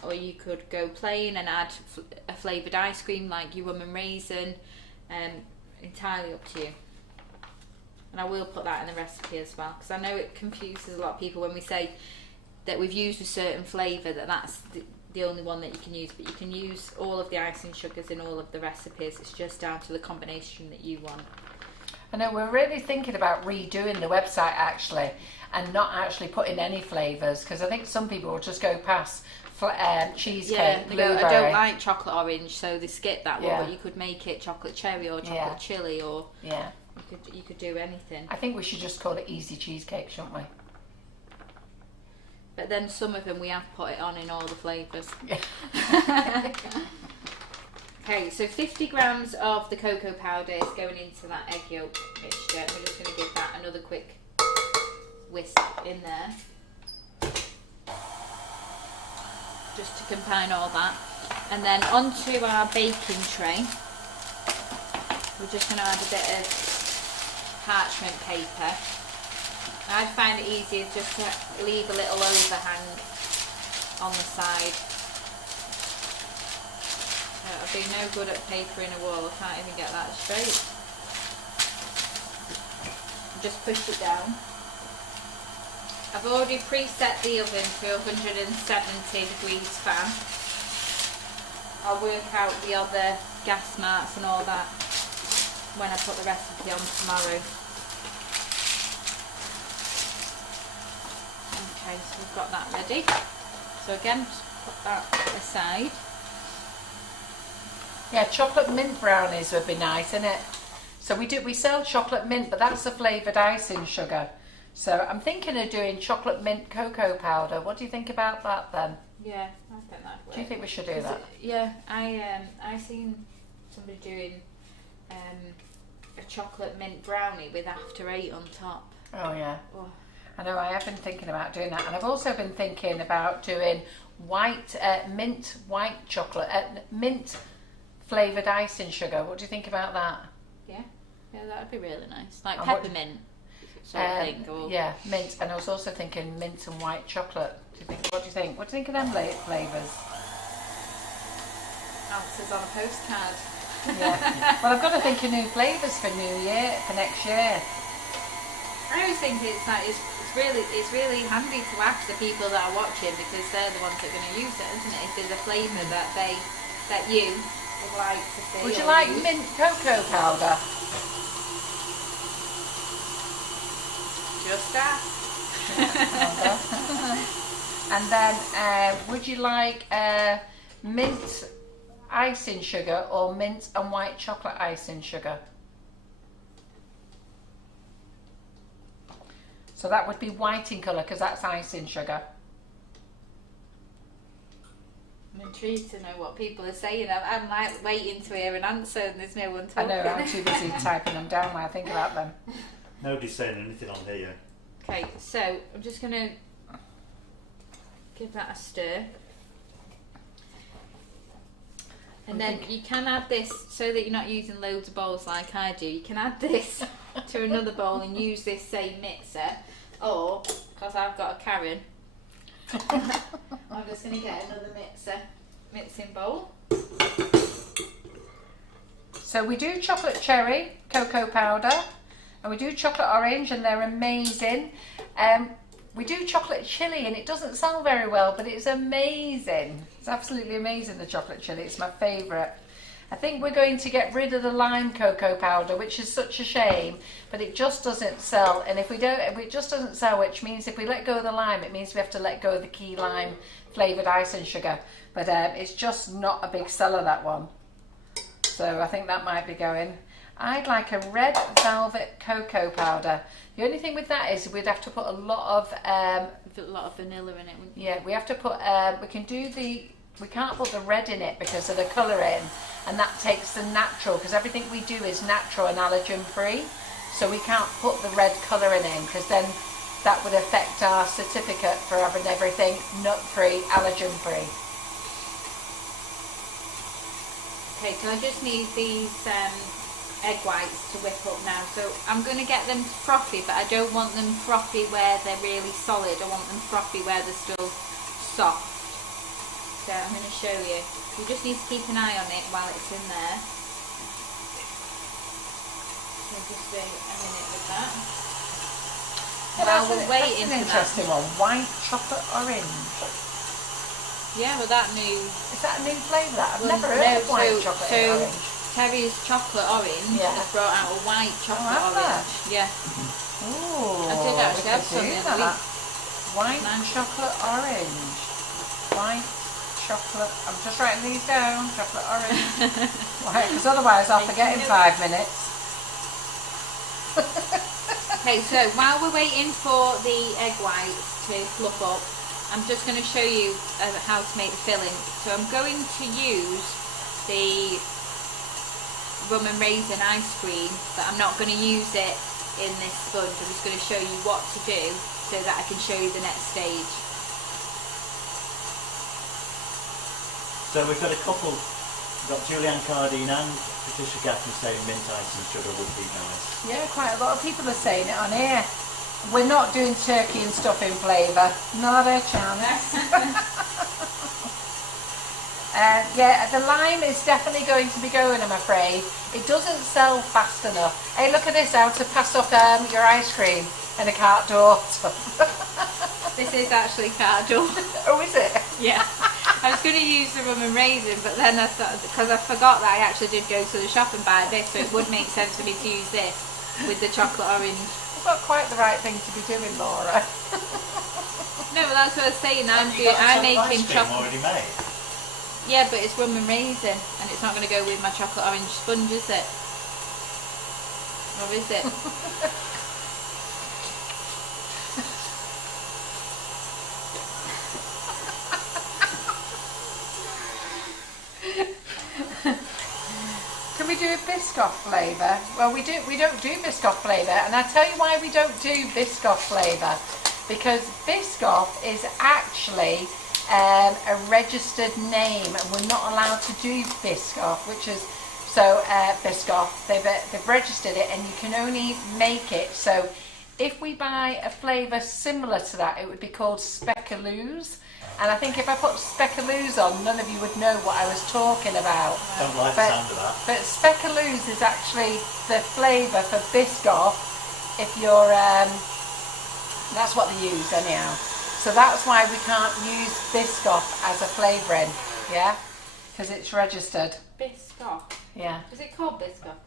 or you could go plain and add a flavoured ice cream like your rum and raisin, entirely up to you. And I will put that in the recipe as well, because I know it confuses a lot of people when we say that we've used a certain flavour, that's the only one that you can use, but you can use all of the icing sugars in all of the recipes. It's just down to the combination that you want. I know we're really thinking about redoing the website actually, and not actually putting any flavours, because I think some people will just go past cheesecake, yeah, they go, blueberry. I don't like chocolate orange, so they skip that one. Yeah. But you could make it chocolate cherry or chocolate chili, or yeah, you could do anything. I think we should just call it easy cheesecake, shouldn't we? But then some of them we have put it on in all the flavours. Yeah. Okay, so 50 grams of the cocoa powder is going into that egg yolk mixture. We're just going to give that another quick whisk in there, just to combine all that. And then onto our baking tray, we're just going to add a bit of parchment paper. I find it easiest just to leave a little overhang on the side. I'd be no good at paper in a wall, I can't even get that straight. Just push it down. I've already preset the oven to 170 degrees fan. I'll work out the other gas marks and all that when I put the recipe on tomorrow. Okay, so we've got that ready. So again, just put that aside. Yeah, chocolate mint brownies would be nice, isn't it? So we sell chocolate mint, but that's a flavoured icing sugar. So I'm thinking of doing chocolate mint cocoa powder. What do you think about that then? Yeah, I think that'd work. Do you think we should do that? Yeah, I seen somebody doing a chocolate mint brownie with After 8 on top. Oh yeah. Oh. I know, I have been thinking about doing that, and I've also been thinking about doing mint white chocolate, mint flavoured icing sugar. What do you think about that? Yeah, that'd be really nice. Like And peppermint sort of thing. Or... Yeah, mint, and I was also thinking mint and white chocolate. What do you think? What do you think of them flavours? Answers on a postcard. Yeah. Well, I've got to think of new flavours for next year. I always think it's really handy to ask the people that are watching, because they're the ones that are going to use it, isn't it? If there's a flavour that you would like to see. Would you like use. mint cocoa powder? Just ask. And then, would you like mint icing sugar or mint and white chocolate icing sugar? So that would be white in colour, because that's icing sugar. I'm intrigued to know what people are saying. I'm like waiting to hear an answer, and there's no one talking. I know, I'm too busy typing them down when I think about them. Nobody's saying anything on here. Okay, so I'm just going to give that a stir. And then you can add this, so that you're not using loads of bowls like I do, you can add this to another bowl and use this same mixer, or, because I've got a Karen, I'm just going to get another mixing bowl. So we do chocolate cherry, cocoa powder, and we do chocolate orange, and they're amazing. We do chocolate chili, and it doesn't sell very well, but it's amazing. It's absolutely amazing, the chocolate chili. It's my favourite. I think we're going to get rid of the lime cocoa powder, which is such a shame, but it just doesn't sell. And if it just doesn't sell, which means if we let go of the lime, it means we have to let go of the key lime flavoured icing sugar. But it's just not a big seller, that one. So I think that might be going. I'd like a red velvet cocoa powder. The only thing with that is we'd have to put a lot of vanilla in it, wouldn't you? yeah, we have to put we can't put the red in it because of the colouring, and that takes the natural, because everything we do is natural and allergen free, so we can't put the red colouring in, because then that would affect our certificate for having everything nut free, allergen free. Okay, so I just need these egg whites to whip up now. So I'm going to get them frothy, but I don't want them frothy where they're really solid. I want them frothy where they're still soft. So I'm going to show you. You just need to keep an eye on it while it's in there. So just a minute with that. While we're waiting that's an interesting one. White chocolate orange. Yeah, well that new... Is that a new flavour? I've never heard of white chocolate orange. Terry's chocolate orange has brought out a white chocolate orange. Yeah. Ooh, I did actually have some in the week. White chocolate orange. White chocolate. I'm just writing these down. Chocolate orange. Because otherwise I'll forget in 5 minutes. Okay, so while we're waiting for the egg whites to fluff up, I'm just going to show you how to make the filling. So I'm going to use the rum and raisin ice cream, but I'm not going to use it in this sponge. I'm just going to show you what to do so that I can show you the next stage. So we've got a couple. We've got Julianne Cardine and Patricia Gaffney saying mint ice and sugar would be nice. Yeah, quite a lot of people are saying it on here. We're not doing turkey and stuffing flavour. Not a chance. Yeah, the lime is definitely going to be going, I'm afraid. It doesn't sell fast enough. Hey, look at this, how to pass off your ice cream in a cart door. This is actually cart door. Oh, is it? Yeah. I was going to use the rum and raisin, but then I thought, because I forgot that I actually did go to the shop and buy this, so it would make sense for me to use this with the chocolate orange. It's not quite the right thing to be doing, Laura. No, but that's what I was saying. I'm making chocolate. Already made. Yeah, but it's rum and raisin, and it's not going to go with my chocolate orange sponge, is it? Or is it? Can we do a Biscoff flavour? Well, we don't do Biscoff flavour, and I'll tell you why we don't do Biscoff flavour. Because Biscoff is actually a registered name, and we're not allowed to do Biscoff, which is Biscoff. They've registered it, and you can only make it. So if we buy a flavour similar to that, it would be called Speckaloos. And I think if I put Speckaloos on, none of you would know what I was talking about. Don't like the sound of that. But Speckaloos is actually the flavour for Biscoff. If you're, that's what they use anyhow. So that's why we can't use Biscoff as a flavouring, yeah? Because it's registered. Biscoff? Yeah. Is it called Biscoff?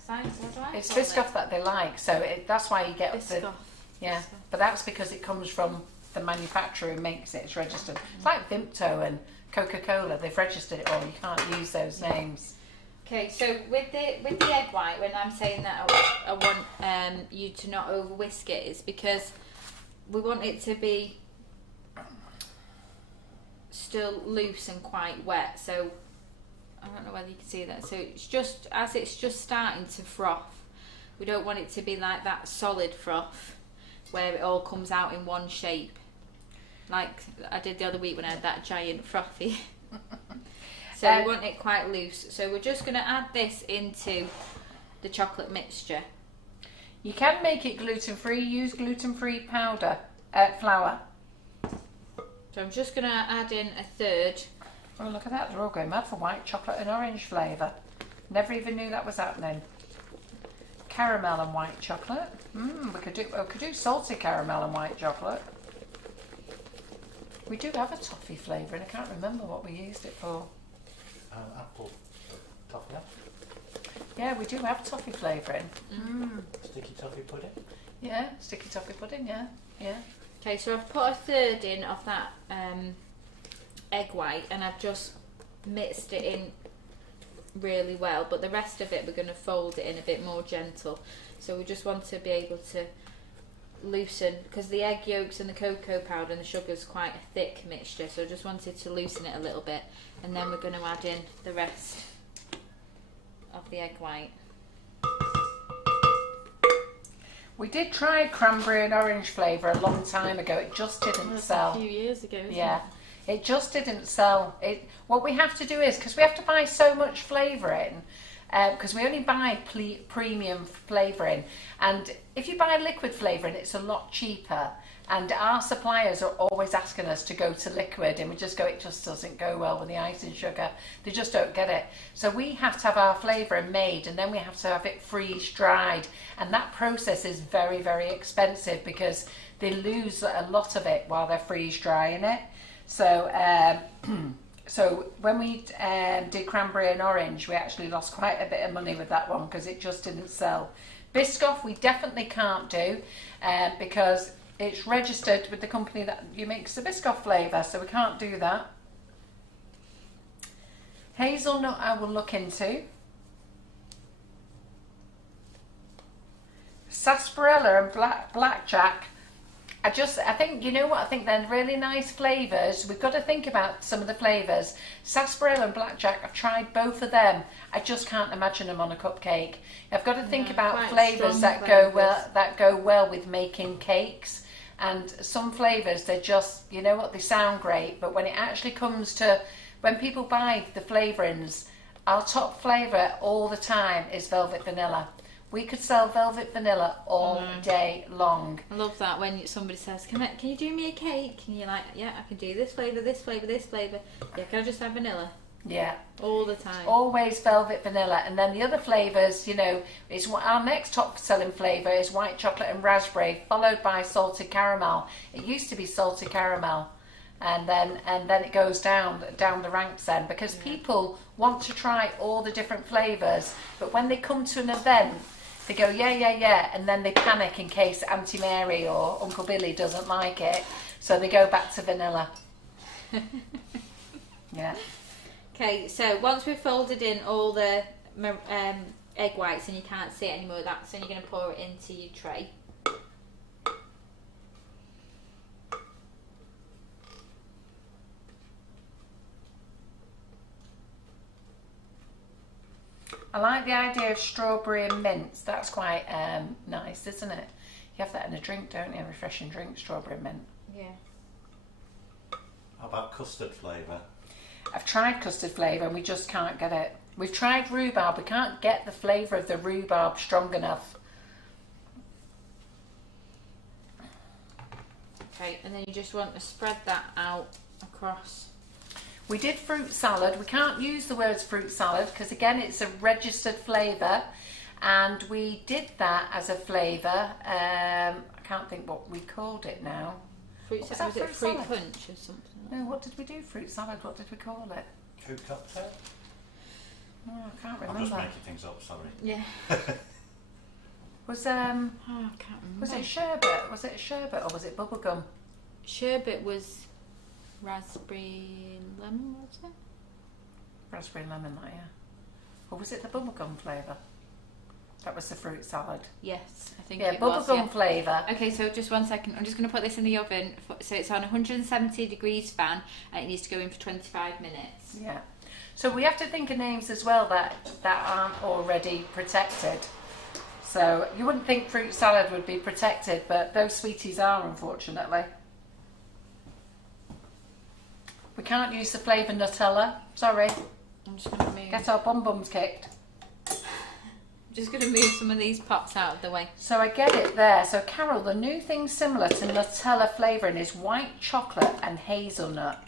It's Biscoff that they like, so that's why you get Biscoff. Yeah, Biscoff. But that's because it comes from the manufacturer who makes it. It's registered. It's like Vimto and Coca-Cola. They've registered it all. You can't use those names. Okay, so with the egg white, when I'm saying that I want you to not over whisk it, it's because we want it to be still loose and quite wet. So I don't know whether you can see that. So it's just as it's just starting to froth. We don't want it to be like that solid froth where it all comes out in one shape, like I did the other week when I had that giant frothy. So we want it quite loose. So we're just going to add this into the chocolate mixture. You can make it gluten-free. Use gluten-free powder, flour. So I'm just going to add in a third. Oh, look at that. They're all going mad for white chocolate and orange flavour. Never even knew that was happening. Caramel and white chocolate. We could do salty caramel and white chocolate. We do have a toffee flavour, and I can't remember what we used it for. Apple. toffee up. Yeah, we do have toffee flavouring. Sticky toffee pudding. Yeah, sticky toffee pudding, yeah. Yeah. Okay, so I've put a third in of that egg white, and I've just mixed it in really well, but the rest of it we're going to fold it in a bit more gentle. So we just want to be able to loosen, because the egg yolks and the cocoa powder and the sugar is quite a thick mixture, so I just wanted to loosen it a little bit, and then we're going to add in the rest of the egg white. We did try cranberry and orange flavour a long time ago. It just didn't sell. A few years ago, isn't Yeah, it? it just didn't sell. What we have to do is, because we have to buy so much flavouring, because we only buy premium flavouring, and if you buy liquid flavouring, it's a lot cheaper. And our suppliers are always asking us to go to liquid, and we just go, it just doesn't go well with the icing sugar. They just don't get it. So we have to have our flavouring made, and then we have to have it freeze dried. And that process is very, very expensive because they lose a lot of it while they're freeze drying it. So, so when we did cranberry and orange, we actually lost quite a bit of money with that one because it just didn't sell. Biscoff we definitely can't do because it's registered with the company that makes the Biscoff flavour, so we can't do that. Hazelnut I will look into. Sarsaparilla and blackjack. I think, you know what, I think they're really nice flavours. We've got to think about some of the flavours. Sarsaparilla and blackjack, I've tried both of them. I just can't imagine them on a cupcake. I've got to think about flavours that go well with making cakes. And some flavours, they're just, you know what, they sound great, but when it actually comes to, when people buy the flavourings, our top flavour all the time is velvet vanilla. We could sell velvet vanilla all day long. I love that when somebody says, can you do me a cake? And you're like, yeah, I can do this flavour, this flavour, this flavour. Yeah, can I just have vanilla? Yeah. All the time. Always velvet vanilla. And then the other flavours, you know, our next top selling flavour is white chocolate and raspberry, followed by salted caramel. It used to be salted caramel. And then it goes down the ranks then, because people want to try all the different flavours, but when they come to an event, they go, yeah, and then they panic in case Auntie Mary or Uncle Billy doesn't like it, so they go back to vanilla. Yeah. Okay, so once we've folded in all the egg whites and you can't see it anymore, that's when you're going to pour it into your tray. I like the idea of strawberry and mint. That's quite nice, isn't it? You have that in a drink, don't you? A refreshing drink, strawberry and mint. Yeah. How about custard flavour? I've tried custard flavour and we just can't get it. We've tried rhubarb, we can't get the flavour of the rhubarb strong enough. Okay, and then you just want to spread that out across. We did fruit salad. We can't use the words fruit salad because again it's a registered flavour, and we did that as a flavour. I can't think what we called it now. Was it fruit punch or something? No, what did we do? Fruit salad, what did we call it? Fruit cocktail? Oh, I can't remember. I'm just making things up, sorry. Yeah. Was I can't remember. was it sherbet? Was it sherbet or was it bubblegum? Sherbet was raspberry and lemon, was it? Raspberry and lemon, yeah. Or was it the bubblegum flavour? That was the fruit salad. Yes, I think Yeah, it was. bubblegum Yeah. flavour. Okay, so just 1 second. I'm just going to put this in the oven. So it's on 170 degrees fan, and it needs to go in for 25 minutes. Yeah. So we have to think of names as well that aren't already protected. So you wouldn't think fruit salad would be protected, but those sweeties are, unfortunately. We can't use the flavour Nutella. Sorry. I'm just going to move. Get our bum-bums kicked. Just going to move some of these pots out of the way. So I get it there. So Carol, the new thing similar to Nutella flavouring is white chocolate and hazelnut.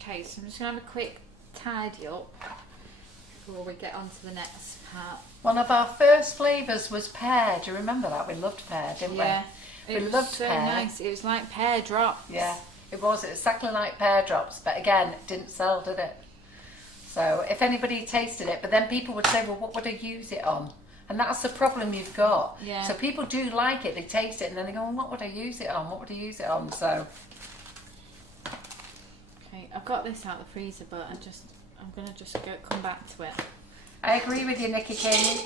Okay, so I'm just going to have a quick tidy up. before we get on to the next part. One of our first flavours was pear. Do you remember that? We loved pear, didn't Yeah, we? it We was loved so pear. nice. It was like pear drops. Yeah, it was. It was exactly like pear drops, but again, it didn't sell, did it? So if anybody tasted it, but then people would say, well, what would I use it on? And that's the problem you've got. Yeah. So people do like it, they taste it, and then they go, well, what would I use it on? What would I use it on? So Okay, I've got this out of the freezer, but I'm gonna just come back to it. I agree with you, Nikki King.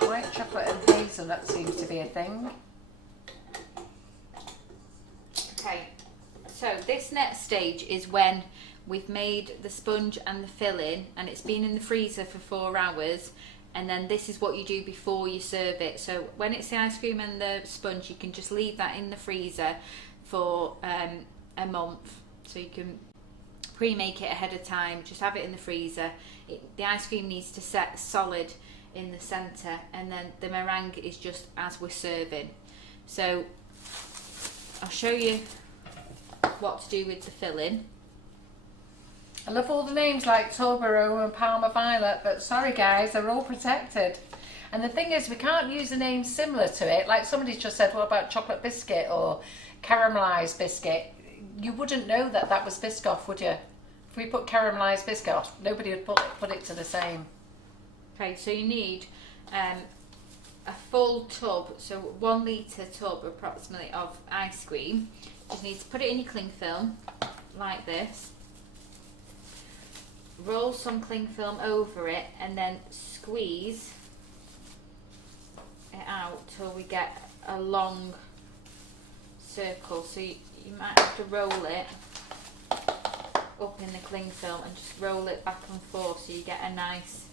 White chocolate and hazelnut seems to be a thing. Okay, so this next stage is when we've made the sponge and the filling, and it's been in the freezer for 4 hours, and then this is what you do before you serve it. So when it's the ice cream and the sponge, you can just leave that in the freezer for a month, so you can pre-make it ahead of time. Just have it in the freezer. The ice cream needs to set solid in the centre, and then the meringue is just as we're serving. So I'll show you what to do with the filling. I love all the names like Toblerone and Parma Violet, but sorry guys, they're all protected. And the thing is, we can't use a name similar to it. Like somebody just said, what about chocolate biscuit or caramelised biscuit? You wouldn't know that that was Biscoff, would you? If we put caramelised Biscoff, nobody would put it to the same. Okay, so you need a full tub, so 1 litre tub approximately of ice cream. You just need to put it in your cling film like this. Roll some cling film over it and then squeeze it out till we get a long circle. So you might have to roll it up in the cling film and just roll it back and forth so you get a nice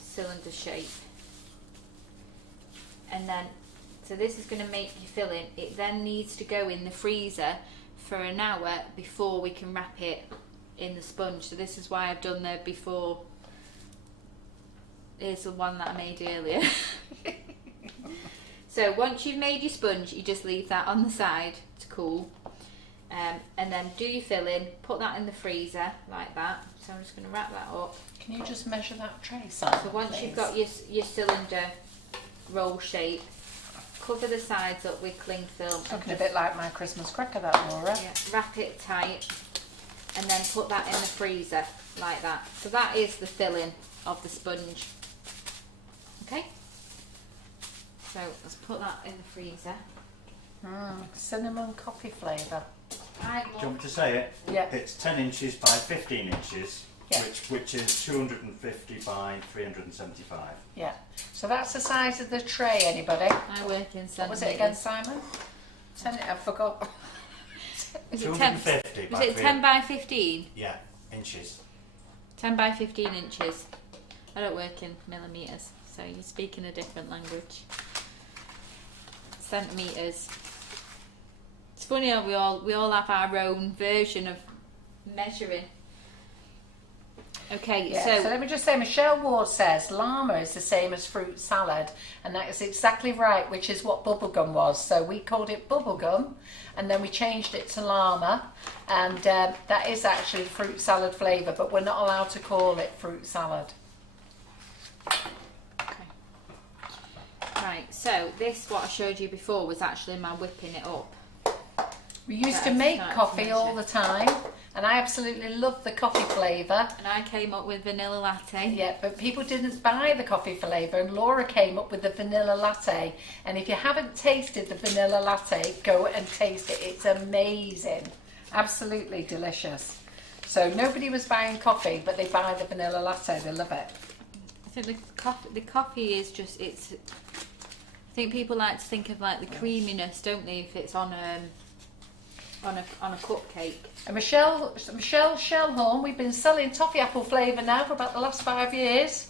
cylinder shape. And then, so this is going to make your filling. It then needs to go in the freezer for an hour before we can wrap it in the sponge. So this is why I've done the before. Here's the one that I made earlier. So once you've made your sponge, you just leave that on the side to cool, and then do your filling, put that in the freezer like that. So I'm just going to wrap that up. Can you just measure that tray size? So once please? you've got your cylinder roll shape, cover the sides up with cling film. Looking a bit like my Christmas cracker, that, Laura. Yeah, wrap it tight and then put that in the freezer like that. So that is the filling of the sponge. Okay, so let's put that in the freezer. Cinnamon coffee flavour. Do you want me to say it? Yeah. It's 10 inches by 15 inches, Yeah. which is 250 by 375. Yeah. So that's the size of the tray, anybody? I work in What was it again, Simon? I forgot. Was it 10? 250 Was by it 10 by 15? Yeah, inches. 10 by 15 inches. I don't work in millimetres, so you speak in a different language. Centimetres. It's funny how we all have our own version of measuring. Okay, Yeah, so let me just say, Michelle Ward says llama is the same as fruit salad, and that is exactly right, which is what bubblegum was. So we called it bubblegum, and then we changed it to llama, and that is actually fruit salad flavour, but we're not allowed to call it fruit salad. Okay. Right, so this, what I showed you before, was actually my whipping it up. We used to That's make nice, coffee all the measure. time, and I absolutely loved the coffee flavour. And I came up with vanilla latte. Yeah, but people didn't buy the coffee flavour, and Laura came up with the vanilla latte. And if you haven't tasted the vanilla latte, go and taste it. It's amazing. Absolutely delicious. So nobody was buying coffee, but they buy the vanilla latte. They love it. I think the coffee is just, it's, I think people like to think of like the creaminess, don't they, if it's on a cupcake. And Michelle Shellhorn, we've been selling toffee apple flavour now for about the last 5 years.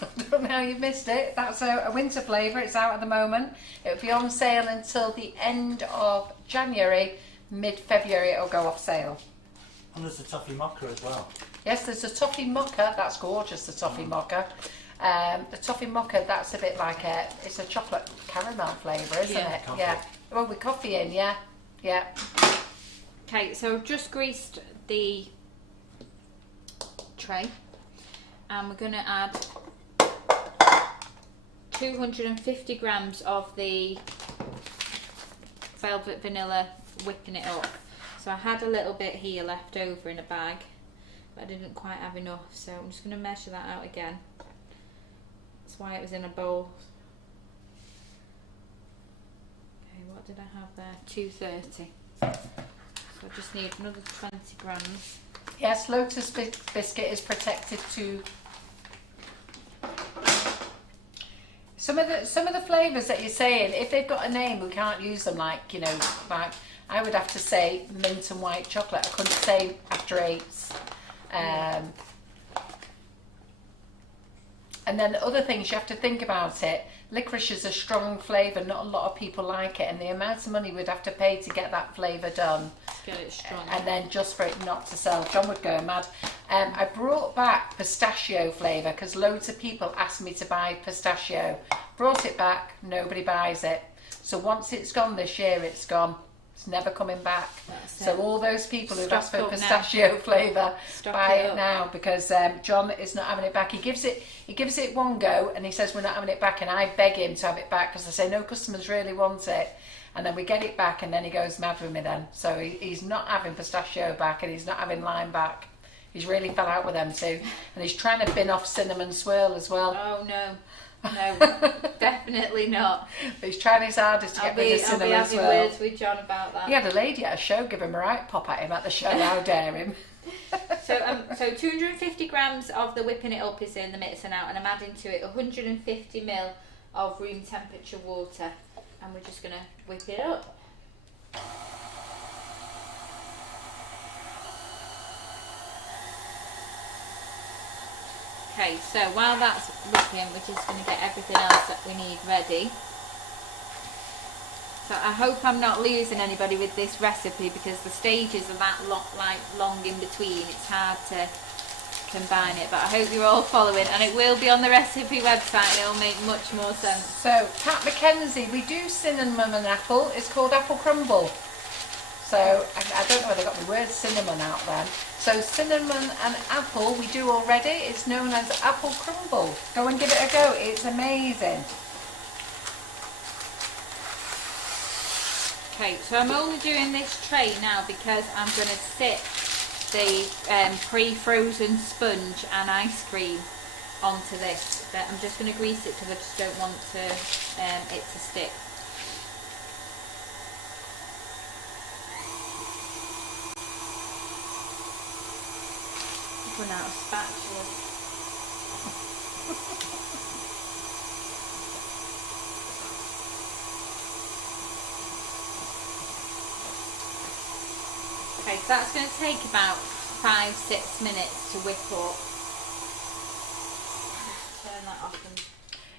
I don't know how you've missed it. That's a winter flavour. It's out at the moment. It'll be on sale until the end of January. Mid-February it'll go off sale. And there's a toffee mocha as well. Yes, there's a toffee mocha. That's gorgeous, the toffee mocha. The toffee mocha, that's a bit like it's a chocolate caramel flavour, isn't Yeah. it? Coffee. Yeah. Well, with coffee in, yeah. Okay. Okay, so I've just greased the tray, and we're going to add 250 grams of the velvet vanilla, whipping it up. So I had a little bit here left over in a bag, but I didn't quite have enough, so I'm just going to measure that out again. That's why it was in a bowl. Okay, what did I have there? 230. So I just need another 20 grams. Yes, Lotus biscuit is protected to. Some of the flavours that you're saying, if they've got a name, we can't use them. Like, you know, like I would have to say mint and white chocolate. I couldn't say after eights. And then the other things you have to think about it. Licorice is a strong flavour. Not a lot of people like it, and the amount of money we'd have to pay to get that flavour done. Get it strong. And then just for it not to sell. John would go mad. I brought back pistachio flavour because loads of people asked me to buy pistachio. Brought it back, nobody buys it. So once it's gone this year, it's gone. It's never coming back. So all those people who've asked for pistachio flavour, buy it now, because John is not having it back. He gives it one go and he says we're not having it back, and I beg him to have it back because I say no customers really want it. And then we get it back and then he goes mad with me then. So he's not having pistachio back and he's not having lime back. He's really fell out with them too. And he's trying to bin off cinnamon swirl as well. Oh no. No, definitely not. He's trying his hardest to get rid of cinnamon I'll be having swirl. words with John about that. He had a lady at a show give him a right pop at him at the show. How dare him. So 250 grams of the whipping it up is in the mixer now, and I'm adding to it 150 ml of room temperature water, and we're just going to whip it up. Okay, so while that's whipping, we're just going to get everything else that we need ready. So I hope I'm not losing anybody with this recipe, because the stages are that long in between. It's hard to combine it, but I hope you're all following, and it will be on the recipe website and it'll make much more sense. So Pat Mackenzie, we do cinnamon and apple. It's called apple crumble. So I don't know whether I got the word cinnamon out then. So cinnamon and apple we do already. It's known as apple crumble. Go and give it a go. It's amazing. Okay, so I'm only doing this tray now because I'm going to sit the pre-frozen sponge and ice cream onto this. But I'm just going to grease it because I just don't want it to stick. Run out of spatula. Okay, so that's going to take about 5-6 minutes to whip up. Turn that off. And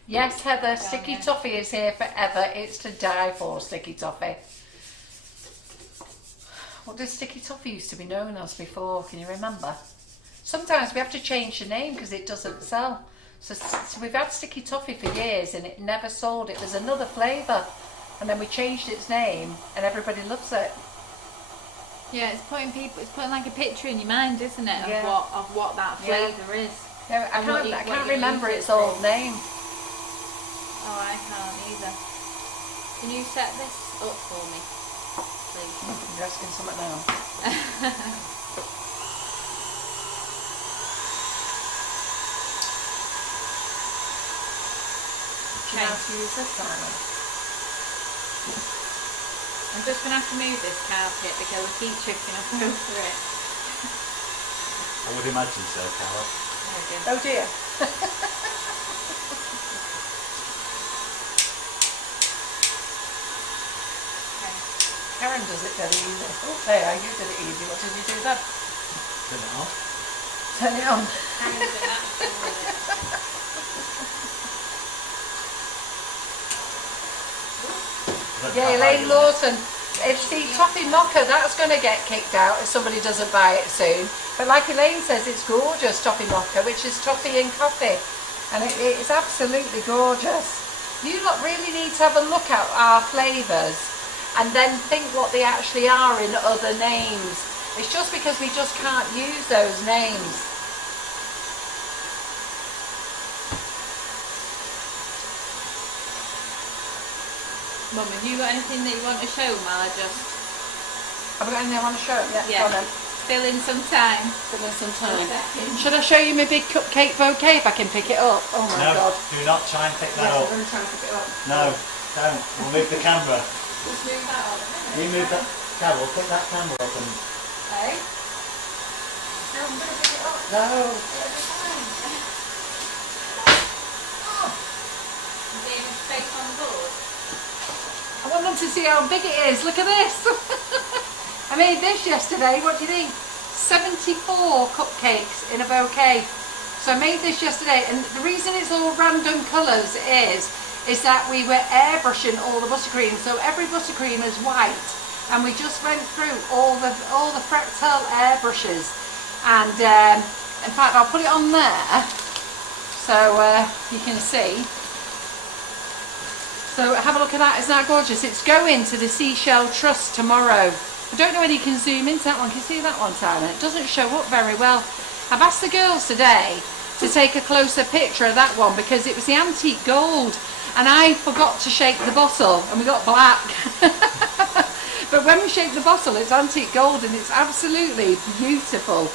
yes, Heather, sticky toffee is here forever. It's to die for, sticky toffee. What did sticky toffee used to be known as before? Can you remember? Sometimes we have to change the name because it doesn't sell. So we've had sticky toffee for years and it never sold. It was another flavour, and then we changed its name and everybody loves it. Yeah, it's putting like a picture in your mind, isn't it, of what that flavour is. Yeah, I can't remember its old name. Oh, I can't either. Can you set this up for me, please? You're asking something now. Okay. Use this one. I'm just going to have to move this carpet because I keep tripping up over it. I would imagine so, Carol. Oh dear. Okay. Karen does it very easy. Oh, there, you did it easy. What did you do then? Turn it on. Turn it on. Karen did it absolutely. Yeah, Elaine Lawson. It's the toffee mocha that's going to get kicked out if somebody doesn't buy it soon. But like Elaine says, it's gorgeous, toffee mocha, which is toffee and coffee. And it's absolutely gorgeous. You lot really need to have a look at our flavours and then think what they actually are in other names. It's just because we just can't use those names. Mum, have you got anything that you want to show while I just... Have I got anything I want to show? Yeah. Go on then. Fill in some time. Fill in some time. Should I show you my big cupcake bouquet if I can pick it up? Oh my God. No, do not try and pick that Yes, up. I'm going to try and pick it up. No, don't. We'll move the camera. Just move that up. You move that, Carol, pick that camera up and... Hey? No, I'm going to pick it up. No. It'll be fine. Is there any space on the board? I want them to see how big it is. Look at this. I made this yesterday. What do you think? 74 cupcakes in a bouquet. So I made this yesterday, and the reason it's all random colours is that we were airbrushing all the buttercream. So every buttercream is white, and we just went through all the fractal airbrushes. And in fact, I'll put it on there so you can see. So have a look at that. Isn't that gorgeous? It's going to the Seashell Trust tomorrow. I don't know whether you can zoom into that one. Can you see that one, Tyler? It doesn't show up very well. I've asked the girls today to take a closer picture of that one because it was the antique gold, and I forgot to shake the bottle and we got black. But when we shake the bottle, it's antique gold and it's absolutely beautiful.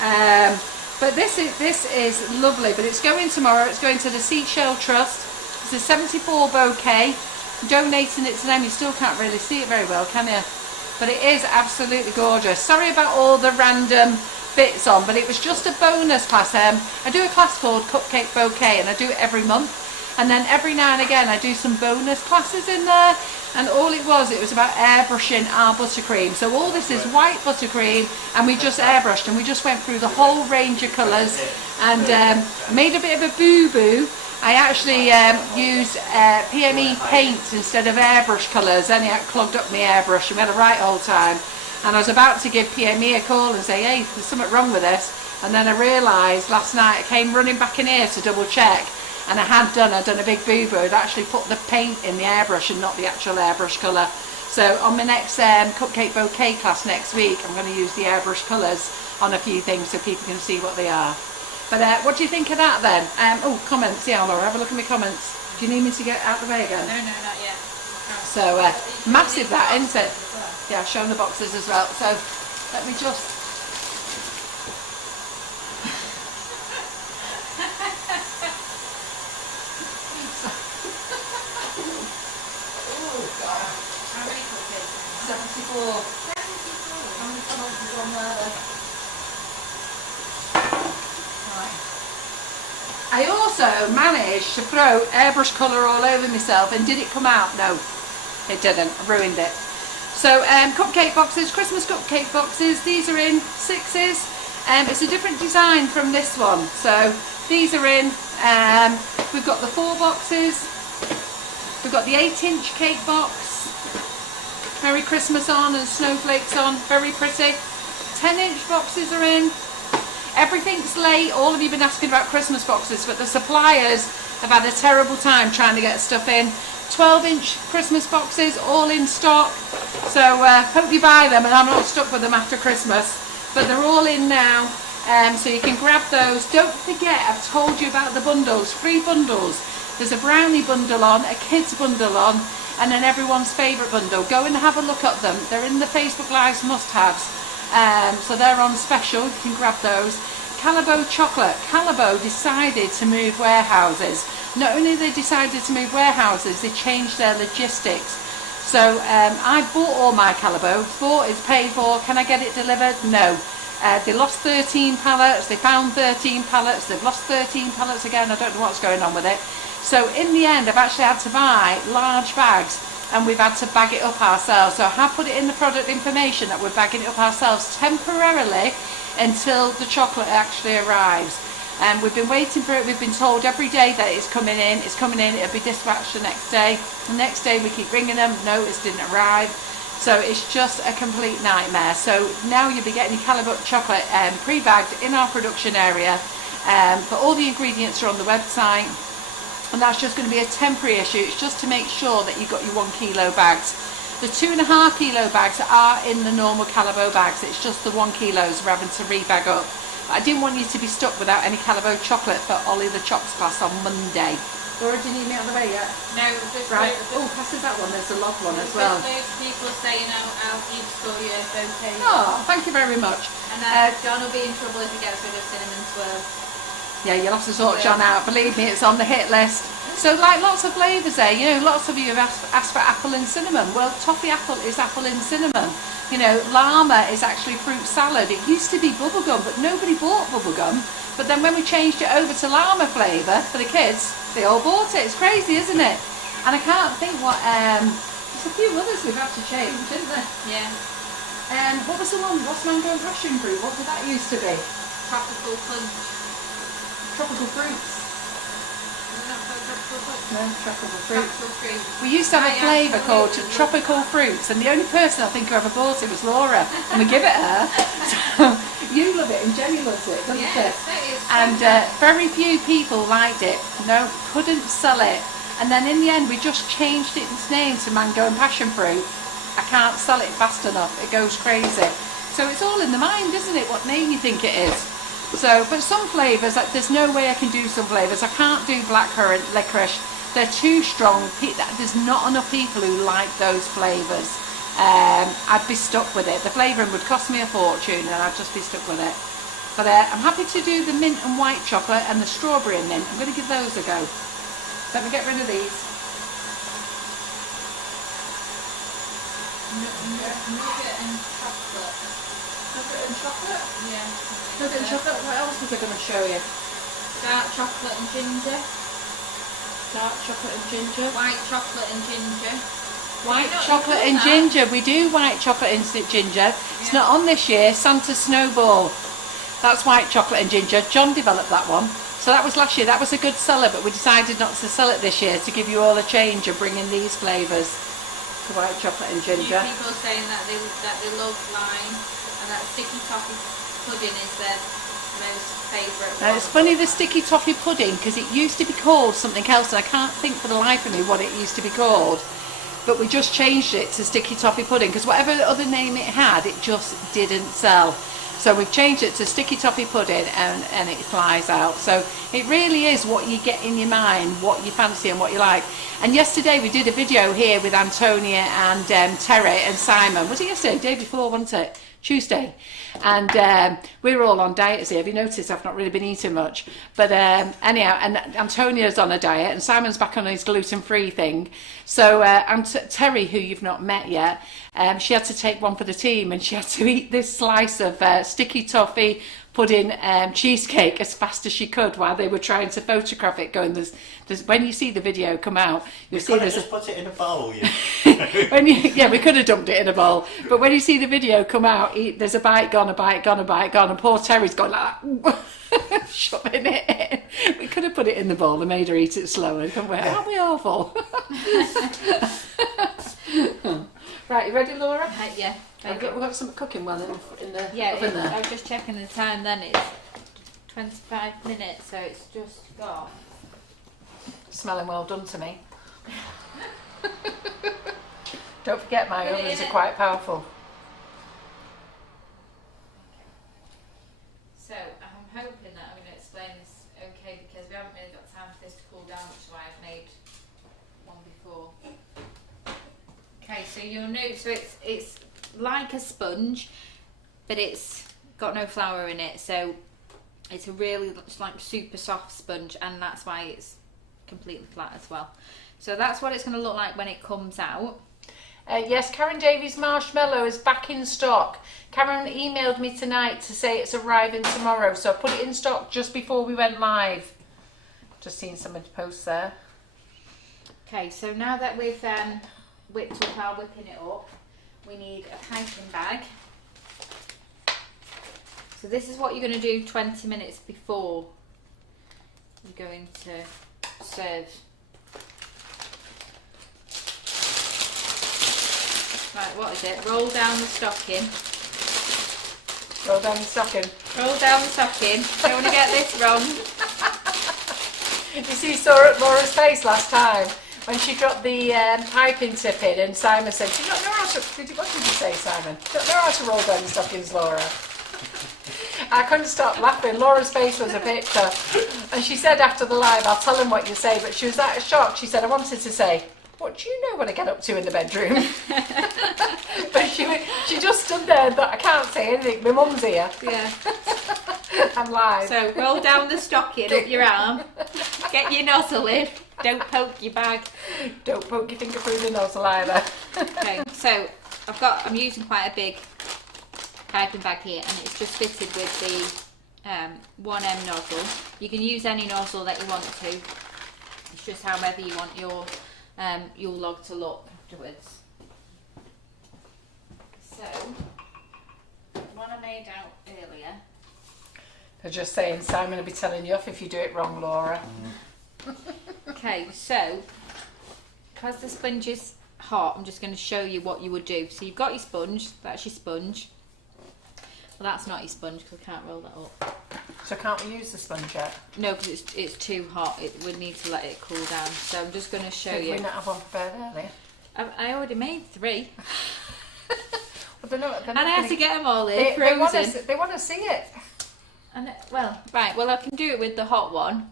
But this is lovely. But it's going tomorrow. It's going to the Seashell Trust. It's a 74 bouquet. Donating it to them. You still can't really see it very well, can you? But it is absolutely gorgeous. Sorry about all the random bits on, but it was just a bonus class. I do a class called Cupcake Bouquet, and I do it every month. And then every now and again I do some bonus classes in there. And all it was about airbrushing our buttercream. So all this is white buttercream, and we just airbrushed, and we just went through the whole range of colours, and made a bit of a boo-boo. I actually used PME paint instead of airbrush colours, and it clogged up my airbrush, and we had a right old time. And I was about to give PME a call and say, hey, there's something wrong with this. And then I realised last night, I came running back in here to double check, and I'd done a big boo-boo. I'd actually put the paint in the airbrush and not the actual airbrush colour. So on my next Cupcake Bouquet class next week, I'm going to use the airbrush colours on a few things so people can see what they are. But what do you think of that then? Oh, comments, yeah, Laura, have a look at my comments. Do you need me to get out the way again? No, not yet. So massive that, isn't it? Yeah, I've shown the boxes as well. So let me just... oh, God. How many cupcakes? 74. 74? How many comments is on there then? I also managed to throw airbrush colour all over myself, and did it come out? No, it didn't. I ruined it. So cupcake boxes, Christmas cupcake boxes, these are in 6s. It's a different design from this one. So these are in, we've got the 4 boxes, we've got the 8-inch cake box, Merry Christmas on and snowflakes on, very pretty. 10-inch boxes are in. Everything's late. All of you have been asking about Christmas boxes, but the suppliers have had a terrible time trying to get stuff in. 12-inch Christmas boxes, all in stock. So hope you buy them, and I'm not stuck with them after Christmas. But they're all in now, so you can grab those. Don't forget, I've told you about the bundles, 3 bundles. There's a brownie bundle on, a kids bundle on, and an everyone's favourite bundle. Go and have a look at them. They're in the Facebook Lives must-haves. So they're on special, you can grab those. Calabo chocolate. Calabo decided to move warehouses. Not only they decided to move warehouses, they changed their logistics. So I bought all my Calabo. Bought is paid for. Can I get it delivered? No. They lost 13 pallets. They found 13 pallets. They've lost 13 pallets again. I don't know what's going on with it. So in the end, I've actually had to buy large bags, and we've had to bag it up ourselves. So I have put it in the product information that we're bagging it up ourselves temporarily until the chocolate actually arrives. And we've been waiting for it. We've been told every day that it's coming in, it'll be dispatched the next day. The next day we keep ringing them, no, it didn't arrive. So it's just a complete nightmare. So now you'll be getting your Calabo chocolate pre-bagged in our production area. But all the ingredients are on the website. And that's just going to be a temporary issue. It's just to make sure that you've got your 1 kilo bags. The 2.5 kilo bags are in the normal Calabo bags. It's just the 1 kilos we're having to rebag up. But I didn't want you to be stuck without any Calabo chocolate for Ollie the Chops class on Monday. Laura, do you need me out of the way yet? No, just Right. Oh, passes that one. There's a log one as well. Loads of people saying how beautiful your bouquet is. Oh, thank you very much. And then John will be in trouble if he gets rid of cinnamon swirl. Yeah, you'll have to sort John out. Believe me, it's on the hit list. So, like, lots of flavours there. You know, lots of you have asked for apple and cinnamon. Well, toffee apple is apple and cinnamon. You know, llama is actually fruit salad. It used to be bubblegum, but nobody bought bubblegum. But then when we changed it over to llama flavour for the kids, they all bought it. It's crazy, isn't it? And I can't think what... there's a few others we've had to change, isn't there? Yeah. What was the one? What's mango and passion fruit? What did that used to be? Tropical punch. Tropical fruits. No, tropical fruit. Tropical fruit. We used to have a flavour called tropical fruits, and the only person I think who ever bought it was Laura, and we give it her. So you love it, and Jenny loves it, doesn't Yes, it? that is And very few people liked it. No, couldn't sell it. And then in the end, we just changed its name to mango and passion fruit. I can't sell it fast enough. It goes crazy. So it's all in the mind, isn't it? What name you think it is. So, but some flavours, there's no way I can do some flavours. I can't do blackcurrant, licorice. They're too strong. There's not enough people who like those flavours. I'd be stuck with it. The flavouring would cost me a fortune, and I'd just be stuck with it. But I'm happy to do the mint and white chocolate and the strawberry and mint. I'm going to give those a go. Let me get rid of these. Nougat and chocolate. Nougat and chocolate? Yeah. Nougat and chocolate. What else was I going to show you? Dark chocolate and ginger. Dark chocolate and ginger. White chocolate and ginger. White chocolate and ginger. We do white chocolate and ginger. It's not on this year. Santa Snowball. That's white chocolate and ginger. John developed that one. So that was last year. That was a good seller, but we decided not to sell it this year to give you all a change and bring in these flavours. The white chocolate and ginger. People saying that they love lime and that sticky toffee pudding is their most favourite. Now it's funny, the sticky toffee pudding, because it used to be called something else, and I can't think for the life of me what it used to be called. But we just changed it to sticky toffee pudding because whatever other name it had, it just didn't sell. So we've changed it to sticky toffee pudding, and it flies out. So it really is what you get in your mind, what you fancy and what you like. And yesterday we did a video here with Antonia and Terry and Simon. Was it yesterday? Day before, wasn't it? Tuesday. And we were all on diets here. Have you noticed I've not really been eating much? But anyhow, and Antonia's on a diet and Simon's back on his gluten-free thing. So Terry, who you've not met yet, she had to take one for the team, and she had to eat this slice of sticky toffee pudding cheesecake as fast as she could while they were trying to photograph it. Going, there's when you see the video come out, you'll see there's just put it in a bowl. Yeah, we could have dumped it in a bowl, but when you see the video come out, there's a bite gone, a bite gone, a bite gone, and poor Terry's gone like that, shoving it in. We could have put it in the bowl and made her eat it slower. Aren't we awful? Right, you ready, Laura? Yeah. We've got some cooking well in the I oven there. was just checking the time then, it's 25 minutes, so it's just got... Smelling well done to me. Don't forget my ovens are quite powerful. So I'm hoping that I'm going to explain this okay, because we haven't really got time for this to cool down, which is why I've made one before. Okay, so you'll note, so it's like a sponge, but it's got no flour in it, so it's a really like super soft sponge, and that's why it's completely flat as well. So that's what it's going to look like when it comes out. Yes, Karen Davies marshmallow is back in stock. Karen emailed me tonight to say it's arriving tomorrow, so I put it in stock just before we went live. Just seen somebody post there. Okay, so now that we've whipped up our whipping it up, we need a piping bag. So this is what you're going to do 20 minutes before you're going to serve. Right, what is it? Roll down the stocking. Roll down the stocking. Roll down the stocking. Don't want to get this wrong. You see, saw Laura's face last time when she dropped the piping tip in, and Simon said, "Do you not know how to?" What did you say, Simon? "Do you not know how to roll down the stockings, Laura?" I couldn't stop laughing. Laura's face was a picture. And she said after the live, I'll tell him what you say, but she was that shocked. She said, I wanted to say, what do you know what I get up to in the bedroom? But she just stood there and thought, I can't say anything, my mum's here. Yeah. I'm live. So roll down the stocking up your arm, get your nozzle in, don't poke your bag. Don't poke your finger through the nozzle either. Okay, so I'm using quite a big piping bag here, and it's just fitted with the 1M nozzle. You can use any nozzle that you want to. It's just however you want your Yule log to look afterwards. So, one I made out earlier. They're just saying Simon will be telling you off if you do it wrong, Laura. Okay, so because the sponge is hot, I'm just going to show you what you would do. So you've got your sponge, that's your sponge. Well, that's not your sponge because I can't roll that up. So can't we use the sponge yet? No, because it's too hot. It would need to let it cool down. So I'm just going to show Did you. we not have one prepared earlier? I already made 3. Well, they're not And I had to get them all in, they frozen. want to see it. And well, I can do it with the hot one,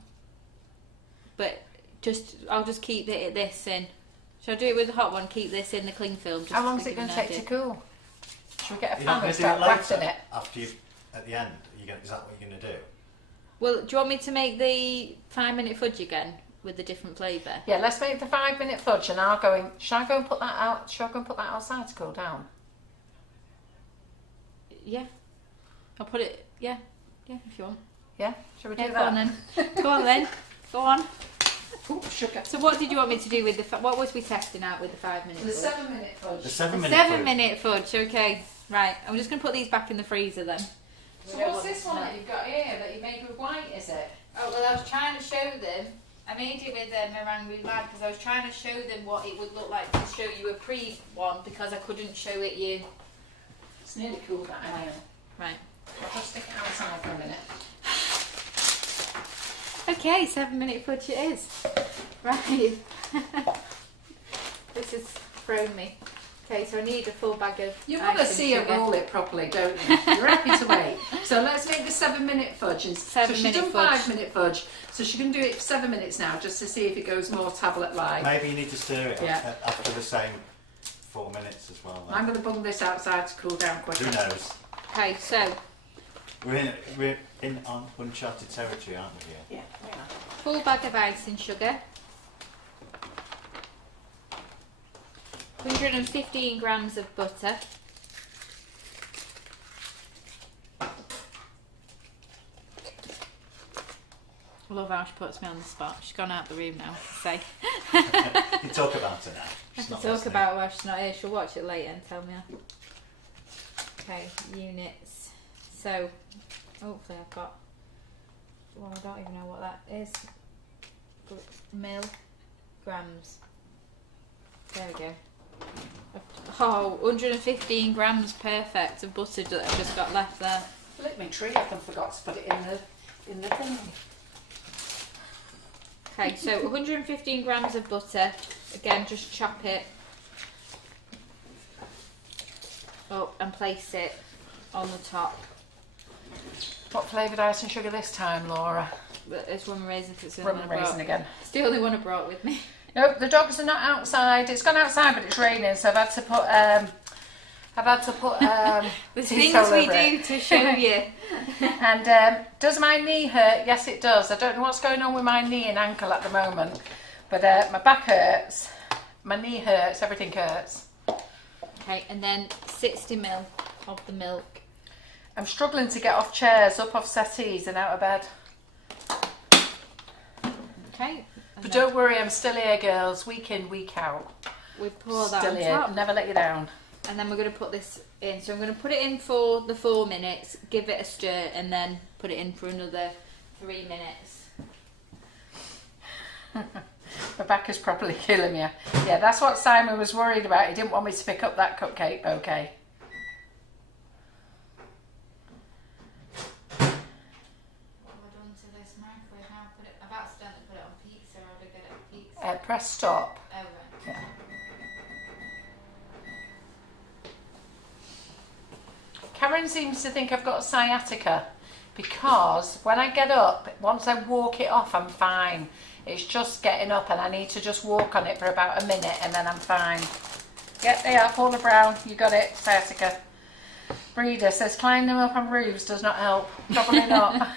but I'll just keep this in. Shall I do it with the hot one? Keep this in the cling film. How long is it going to take to cool? Should we get a You're not fan going and to do it start waxing later, it? after you, at the end, is that what you're going to do? Well, do you want me to make the 5-minute fudge again with a different flavour? Yeah, let's make the 5-minute fudge, and I'll go. Shall I go and put that out? Shall I go and put that outside to cool down? Yeah, I'll put it. Yeah, if you want. Yeah, shall we do Yeah, go that? on then. Go on then. Go on. Ooh, sugar. So what did you want me to do with the? What was we testing out with the 5-minute? The fudge? 7-minute fudge. The 7-minute. 7-minute fudge. Okay, right. I'm just going to put these back in the freezer then. So what's this one that you've got here that you made with white? Is it? Oh well, I was trying to show them. I made it with meringue because I was trying to show them what it would look like to show you a pre one because I couldn't show it you. It's nearly cool that I am. Right. I'll just stick it outside for a minute. Okay, 7-minute fudge it is. Right. This has thrown me. Okay, so I need a full bag of You want to icing see her sugar. roll it properly, don't you? You're happy to wait. So let's make the 7-minute fudge. And so she's 7-minute done fudge. 5-minute fudge. So she can do it for 7 minutes now, just to see if it goes more tablet-like. Maybe you need to stir it Yeah. after the same 4 minutes as well. Then. I'm going to bung this outside to cool down quicker. Who knows? Okay, so We're in on uncharted territory, aren't we? Here? Yeah, we are. full bag of icing sugar. 115 grams of butter. I love how she puts me on the spot. She's gone out the room now to say. You talk about it now. I She's can not talk listening. about why she's not here. She'll watch it later and tell me. Okay, units. So, hopefully I've got. Well, I don't even know what that is. Grams. There we go. Oh, 115 grams perfect of butter that I've just got left there. Lick me tree up and forgot to put it in the thing. Okay, so 115 grams of butter. Again, just chop it up and place it on the top. What flavoured icing sugar this time, Laura? But it's rum and raisin. 'Cause it's the only Rum one I and raisin brought. again. It's the only one I brought with me. Nope, the dogs are not outside. It's gone outside, but it's raining, so I've had to put The tea things towel we over do it. to show you. And does my knee hurt? Yes, it does. I don't know what's going on with my knee and ankle at the moment, but my back hurts, my knee hurts, everything hurts. Okay, and then 60 ml of the milk. I'm struggling to get off chairs, up off settees and out of bed. Okay. But don't worry, I'm still here, girls. Week in, week out. We pour that Still on here. top. Never let you down. And then we're going to put this in. So I'm going to put it in for the 4 minutes, give it a stir, and then put it in for another 3 minutes. My back is properly killing me. Yeah, that's what Simon was worried about. He didn't want me to pick up that cupcake bouquet. What have I done to this microwave now? I've accidentally put it on pizza. How do I get it on pizza? Press stop. Oh, right. Yeah. Karen seems to think I've got sciatica. because when I get up, once I walk it off, I'm fine. It's just getting up and I need to just walk on it for about a minute and then I'm fine. Yep, they are, Paula Brown, you got it, sciatica. Breeder says climbing them up on roofs does not help. Probably not.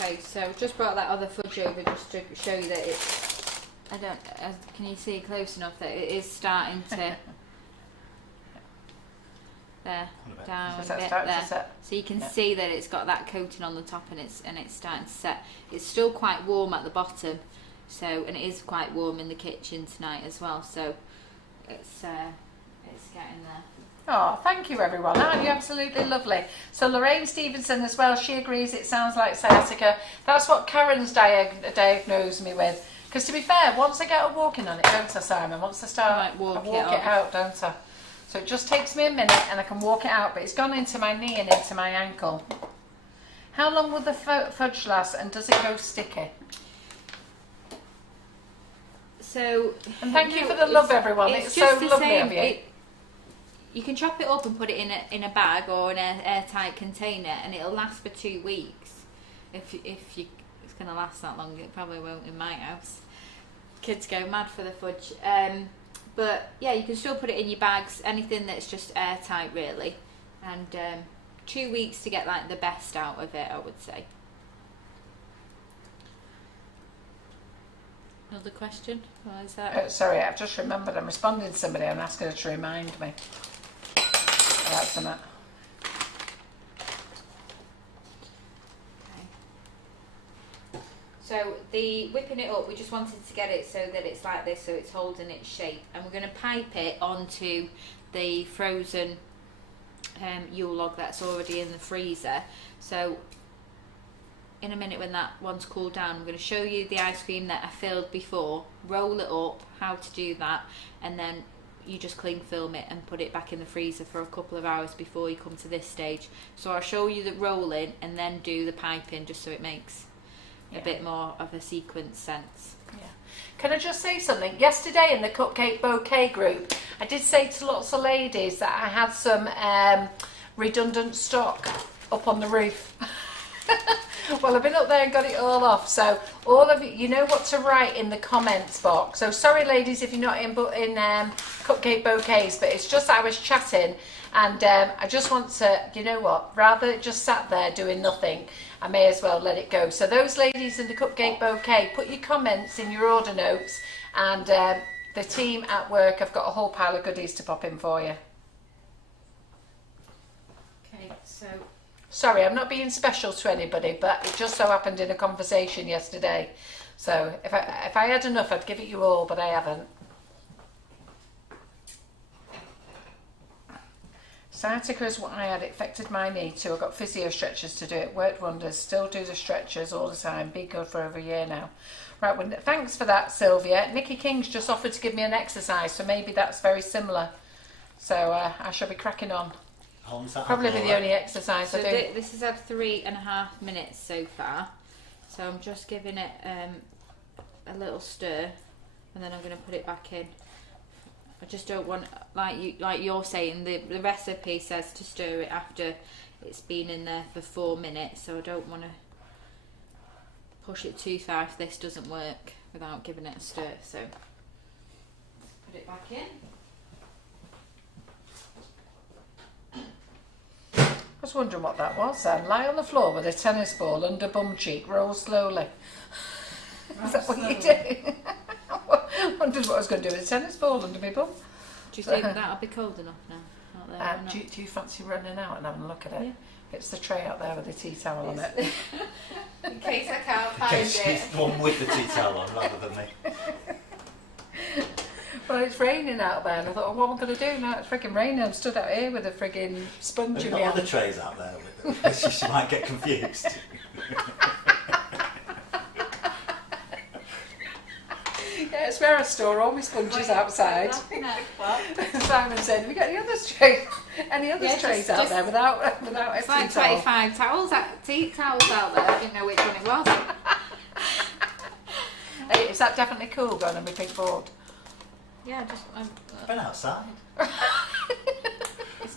Okay, so I've just brought that other fudge over just to show you that it's, can you see close enough that it is starting to, there, down a bit there. So you can see that it's got that coating on the top and it's starting to set. It's still quite warm at the bottom, so, and it is quite warm in the kitchen tonight as well, so it's getting there. Oh, thank you everyone. Aren't you absolutely lovely? So Lorraine Stevenson as well, she agrees it sounds like sciatica. That's what Karen's diagnosed me with. Because to be fair, once I get a walking on it, don't I, Simon? Once I start, I walk it out, don't I? So it just takes me a minute and I can walk it out, but it's gone into my knee and into my ankle. How long will the fudge last and does it go sticky? So, and thank you for the love, everyone. It's so lovely of you. You can chop it up and put it in a bag or in an airtight container, and it'll last for 2 weeks. If it's going to last that long, it probably won't in my house. Kids go mad for the fudge. But yeah, you can still put it in your bags. Anything that's just airtight, really. And 2 weeks to get like the best out of it, I would say. Another question? What is that? Sorry, I've just remembered. I'm responding to somebody and asking her to remind me. That's a minute. Okay. So the whipping it up, we just wanted to get it so that it's like this, so it's holding its shape, and we're going to pipe it onto the frozen Yule log that's already in the freezer. So in a minute, when that one's cooled down, I'm going to show you the ice cream that I filled before, roll it up, how to do that, and then you just cling film it and put it back in the freezer for a couple of hours before you come to this stage. So I'll show you the rolling and then do the piping, just so it makes a bit more of a sequence sense. Yeah. Can I just say something? Yesterday in the Cupcake Bouquet group, I did say to lots of ladies that I had some redundant stock up on the roof. Well, I've been up there and got it all off. So all of you know what to write in the comments box. So sorry, ladies, if you're not in Cupcake Bouquets, but it's just that I was chatting and I just want to, you know what, rather than just sat there doing nothing, I may as well let it go. So those ladies in the Cupcake Bouquet, put your comments in your order notes, and the team at work have got a whole pile of goodies to pop in for you. Okay, so... Sorry, I'm not being special to anybody, but it just so happened in a conversation yesterday. So if I had enough, I'd give it you all, but I haven't. Sciatica is what I had. It affected my knee too. I got physio stretchers to do it. Worked wonders. Still do the stretchers all the time. Been good for over a year now. Right, well, thanks for that, Sylvia. Nikki King's just offered to give me an exercise, so maybe that's very similar. So I shall be cracking on. Probably be the only exercise I do. This has had 3.5 minutes so far, so I'm just giving it a little stir, and then I'm going to put it back in. I just don't want, like you're saying, the recipe says to stir it after it's been in there for 4 minutes, so I don't want to push it too far if this doesn't work without giving it a stir. So put it back in. I was wondering what that was then. Lie on the floor with a tennis ball under bum cheek, roll slowly. Is that what you do? I wondered what I was going to do with a tennis ball under my bum. Do you think that'll be cold enough now? Out there, do you fancy running out and having a look at it? Yeah. It's the tray out there with the tea towel on it. In case I can't find it. In case it's the one with the tea towel on rather than me. Well, it's raining out there, and I thought, what am I going to do now? It's freaking raining. I'm stood out here with a frigging sponge in my hand. There's other trays out there with it. She might get confused. Yeah, it's where I store all my sponges outside. Simon said, have we got any other trays out there without a it's tea like towel? 25 tea towels out there. I didn't know which one it was. Hey, is that definitely cool going on my pink board? Yeah, just... Been outside.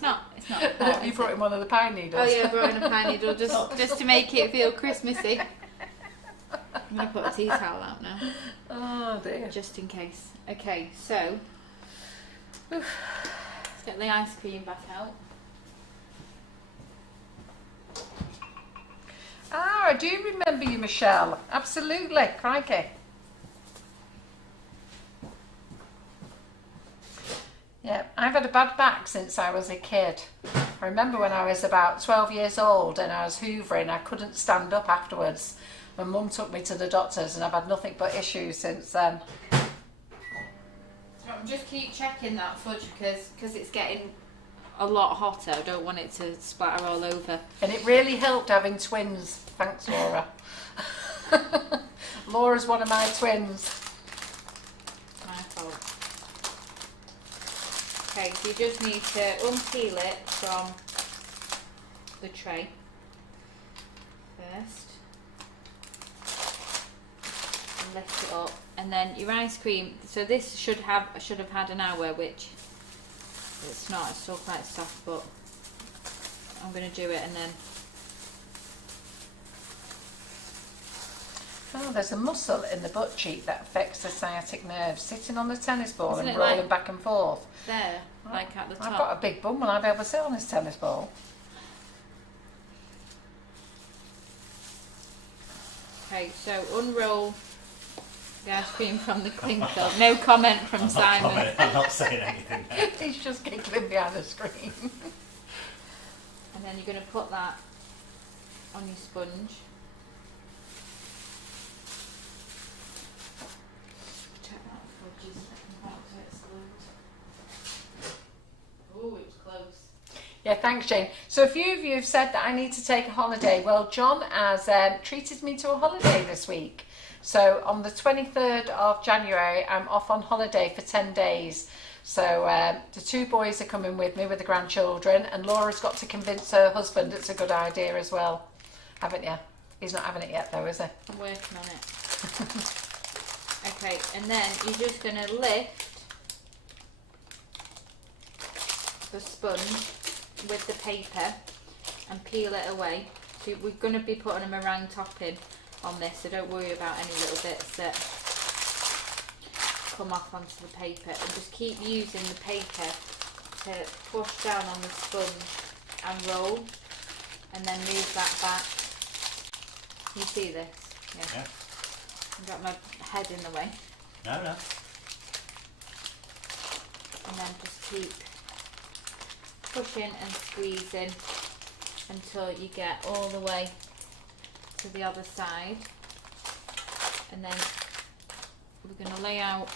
not. It's not. Hot, You brought him one of the pine needles. Oh yeah, I brought in a pine needle just to make it feel Christmassy. I'm gonna put a tea towel out now. Oh dear. Just in case. Okay, so let's get the ice cream back out. Ah, I do remember you, Michelle. Absolutely, crikey. Yeah, I've had a bad back since I was a kid. I remember when I was about 12 years old and I was hoovering, I couldn't stand up afterwards. My mum took me to the doctors and I've had nothing but issues since then. Just keep checking that fudge because it's getting a lot hotter. I don't want it to splatter all over. And it really helped having twins. Thanks, Laura. Laura's one of my twins. My fault. Okay, so you just need to unpeel it from the tray first. And lift it up. And then your ice cream, so this should have had an hour, which it's not, it's still quite soft, but I'm going to do it and then... Oh, there's a muscle in the butt cheek that affects the sciatic nerve. Sitting on the tennis ball Isn't and it rolling like back and forth. there, like at the top. I've got a big bum. Will I be able to sit on this tennis ball? Okay, so unroll the ice cream from the cling film. No comment from Simon. I'm not saying anything there. He's just giggling behind the screen. And then you're going to put that on your sponge. Check that fudge is about to explode. Oh, it was close. Yeah, thanks, Jane. So a few of you have said that I need to take a holiday. Well, John has treated me to a holiday this week. So on the 23rd of January, I'm off on holiday for 10 days. So the two boys are coming with me with the grandchildren, and Laura's got to convince her husband it's a good idea as well. Haven't you? He's not having it yet though, is he? I'm working on it. Okay, and then you're just going to lift the sponge with the paper and peel it away. So we're going to be putting a meringue topping on this, so don't worry about any little bits that come off onto the paper, and just keep using the paper to push down on the sponge and roll, and then move that back. You see this? Yeah. I've got my head in the way. No. And then just keep pushing and squeezing until you get all the way to the other side. And then we're going to lay out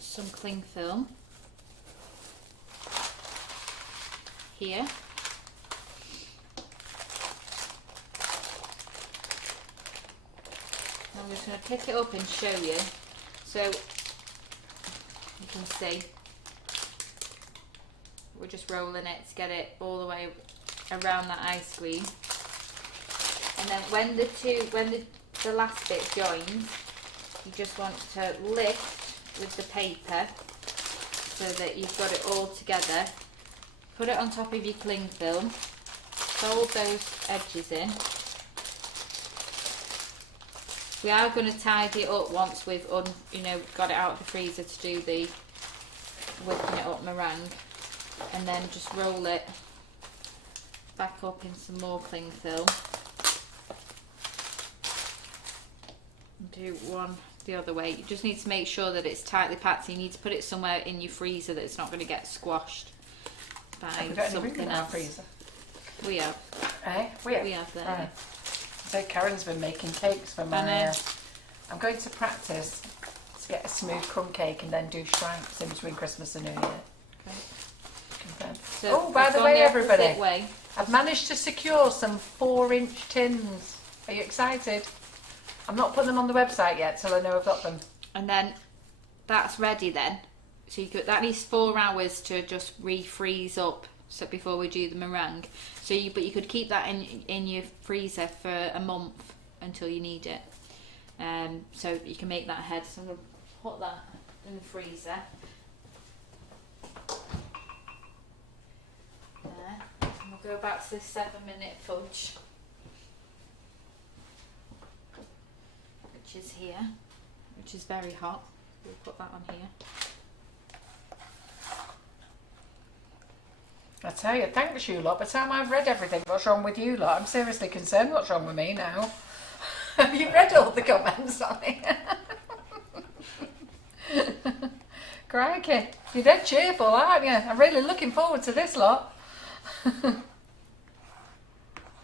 some cling film here. I'm just going to pick it up and show you, so you can see we're just rolling it to get it all the way around that ice cream. And then when the last bit joins, you just want to lift with the paper so that you've got it all together. Put it on top of your cling film, fold those edges in. We are going to tidy it up once we've got it out of the freezer to do the whipping it up meringue, and then just roll it back up in some more cling film. Do one the other way. You just need to make sure that it's tightly packed. So you need to put it somewhere in your freezer that it's not going to get squashed by something else. Freezer. We have. We have. We have there. Right. So Karen's been making cakes for my... I'm going to practice to get a smooth crumb cake and then do shrimps in between Christmas and New Year. Okay. So by the way, everybody, I've managed to secure some 4-inch tins. Are you excited? I'm not putting them on the website yet till I know I've got them. And then that's ready then. So that needs 4 hours to just refreeze up. So before we do the meringue, but you could keep that in your freezer for a month until you need it. So you can make that ahead. So I'm going to put that in the freezer. we'll go back to the 7-minute fudge, which is here, which is very hot. We'll put that on here. I tell you, thanks you lot. By the time I've read everything, what's wrong with you lot? I'm seriously concerned what's wrong with me now. Have you read all the comments on it? Crikey, you're dead cheerful, aren't you? I'm really looking forward to this lot.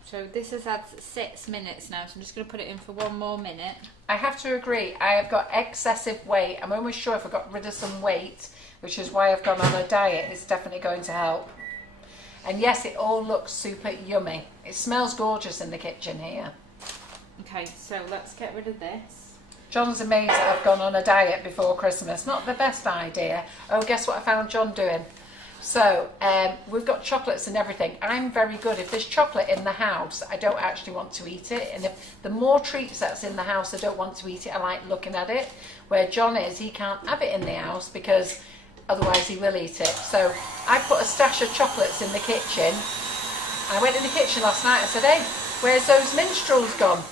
So this has had 6 minutes now, so I'm just going to put it in for 1 more minute. I have to agree, I have got excessive weight. I'm almost sure if I got rid of some weight, which is why I've gone on a diet, it's definitely going to help. And yes, it all looks super yummy. It smells gorgeous in the kitchen here. Okay, so let's get rid of this. John's amazed that I've gone on a diet before Christmas. Not the best idea. Oh, guess what I found John doing? So, we've got chocolates and everything. I'm very good. If there's chocolate in the house, I don't actually want to eat it. And if the more treats that's in the house, I don't want to eat it. I like looking at it. Where John is, he can't have it in the house because otherwise he will eat it. So I put a stash of chocolates in the kitchen. I went in the kitchen last night and said, hey, where's those minstrels gone?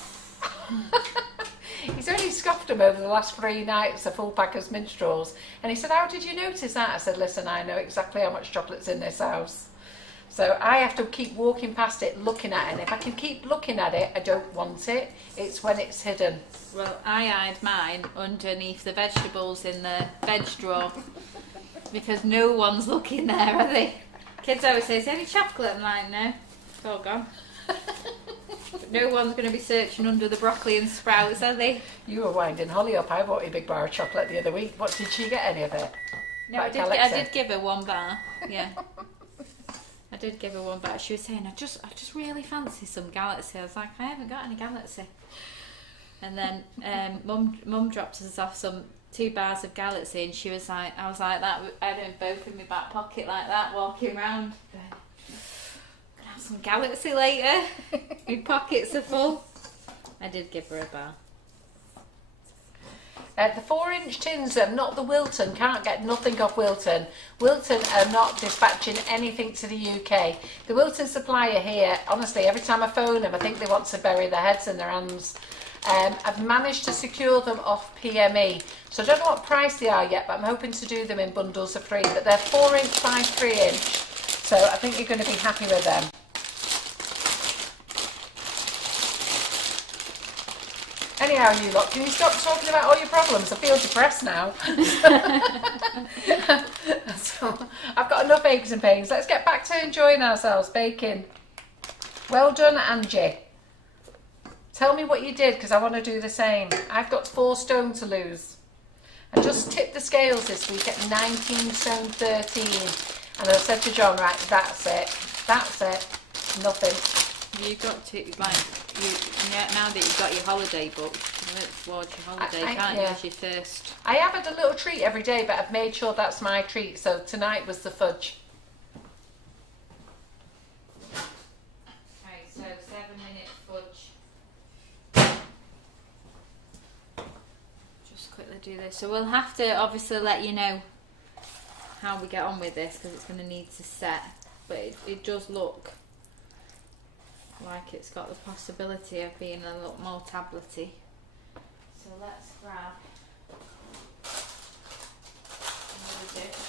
He's only scoffed them over the last 3 nights, a full pack of minstrels. And he said, how did you notice that? I said, listen, I know exactly how much chocolate's in this house. So I have to keep walking past it, looking at it. And if I can keep looking at it, I don't want it. It's when it's hidden. Well, I hide mine underneath the vegetables in the veg drawer. Because no one's looking there, are they? Kids always say, is there any chocolate? I'm like, no, it's all gone. But no one's going to be searching under the broccoli and sprouts, are they? You were winding Holly up. I bought you a big bar of chocolate the other week. What, did she get any of it? No, I did give her 1 bar, yeah. I did give her 1 bar. She was saying, I just really fancy some Galaxy. I was like, I haven't got any Galaxy. And then Mum dropped us off some 2 bars of Galaxy, and she was like, I was like that. I had them both in my back pocket like that, walking around. Gonna have some Galaxy later. My pockets are full. I did give her a bar. The 4-inch tins, not the Wilton. Can't get nothing off Wilton. Wilton are not dispatching anything to the UK. The Wilton supplier here, honestly, every time I phone them, I think they want to bury their heads in their hands. I've managed to secure them off PME. So I don't know what price they are yet, but I'm hoping to do them in bundles of 3. But they're 4-inch by 3-inch. So I think you're going to be happy with them. Anyhow, you lot, can you stop talking about all your problems? I feel depressed now. So, I've got enough aches and pains. Let's get back to enjoying ourselves, baking. Well done, Angie. Tell me what you did, because I want to do the same. I've got 4 stone to lose. I just tipped the scales this week at 19 stone 13. And I said to John, right, that's it. That's it. Nothing. You've got to, now that you've got your holiday booked, work towards your holiday, can't you, as your first? I have had a little treat every day, but I've made sure that's my treat. So tonight was the fudge. Okay, so 7-minute fudge. Just quickly do this. So we'll have to obviously let you know how we get on with this, because it's going to need to set. But it does look like it's got the possibility of being a lot more tablety. So let's grab another dish.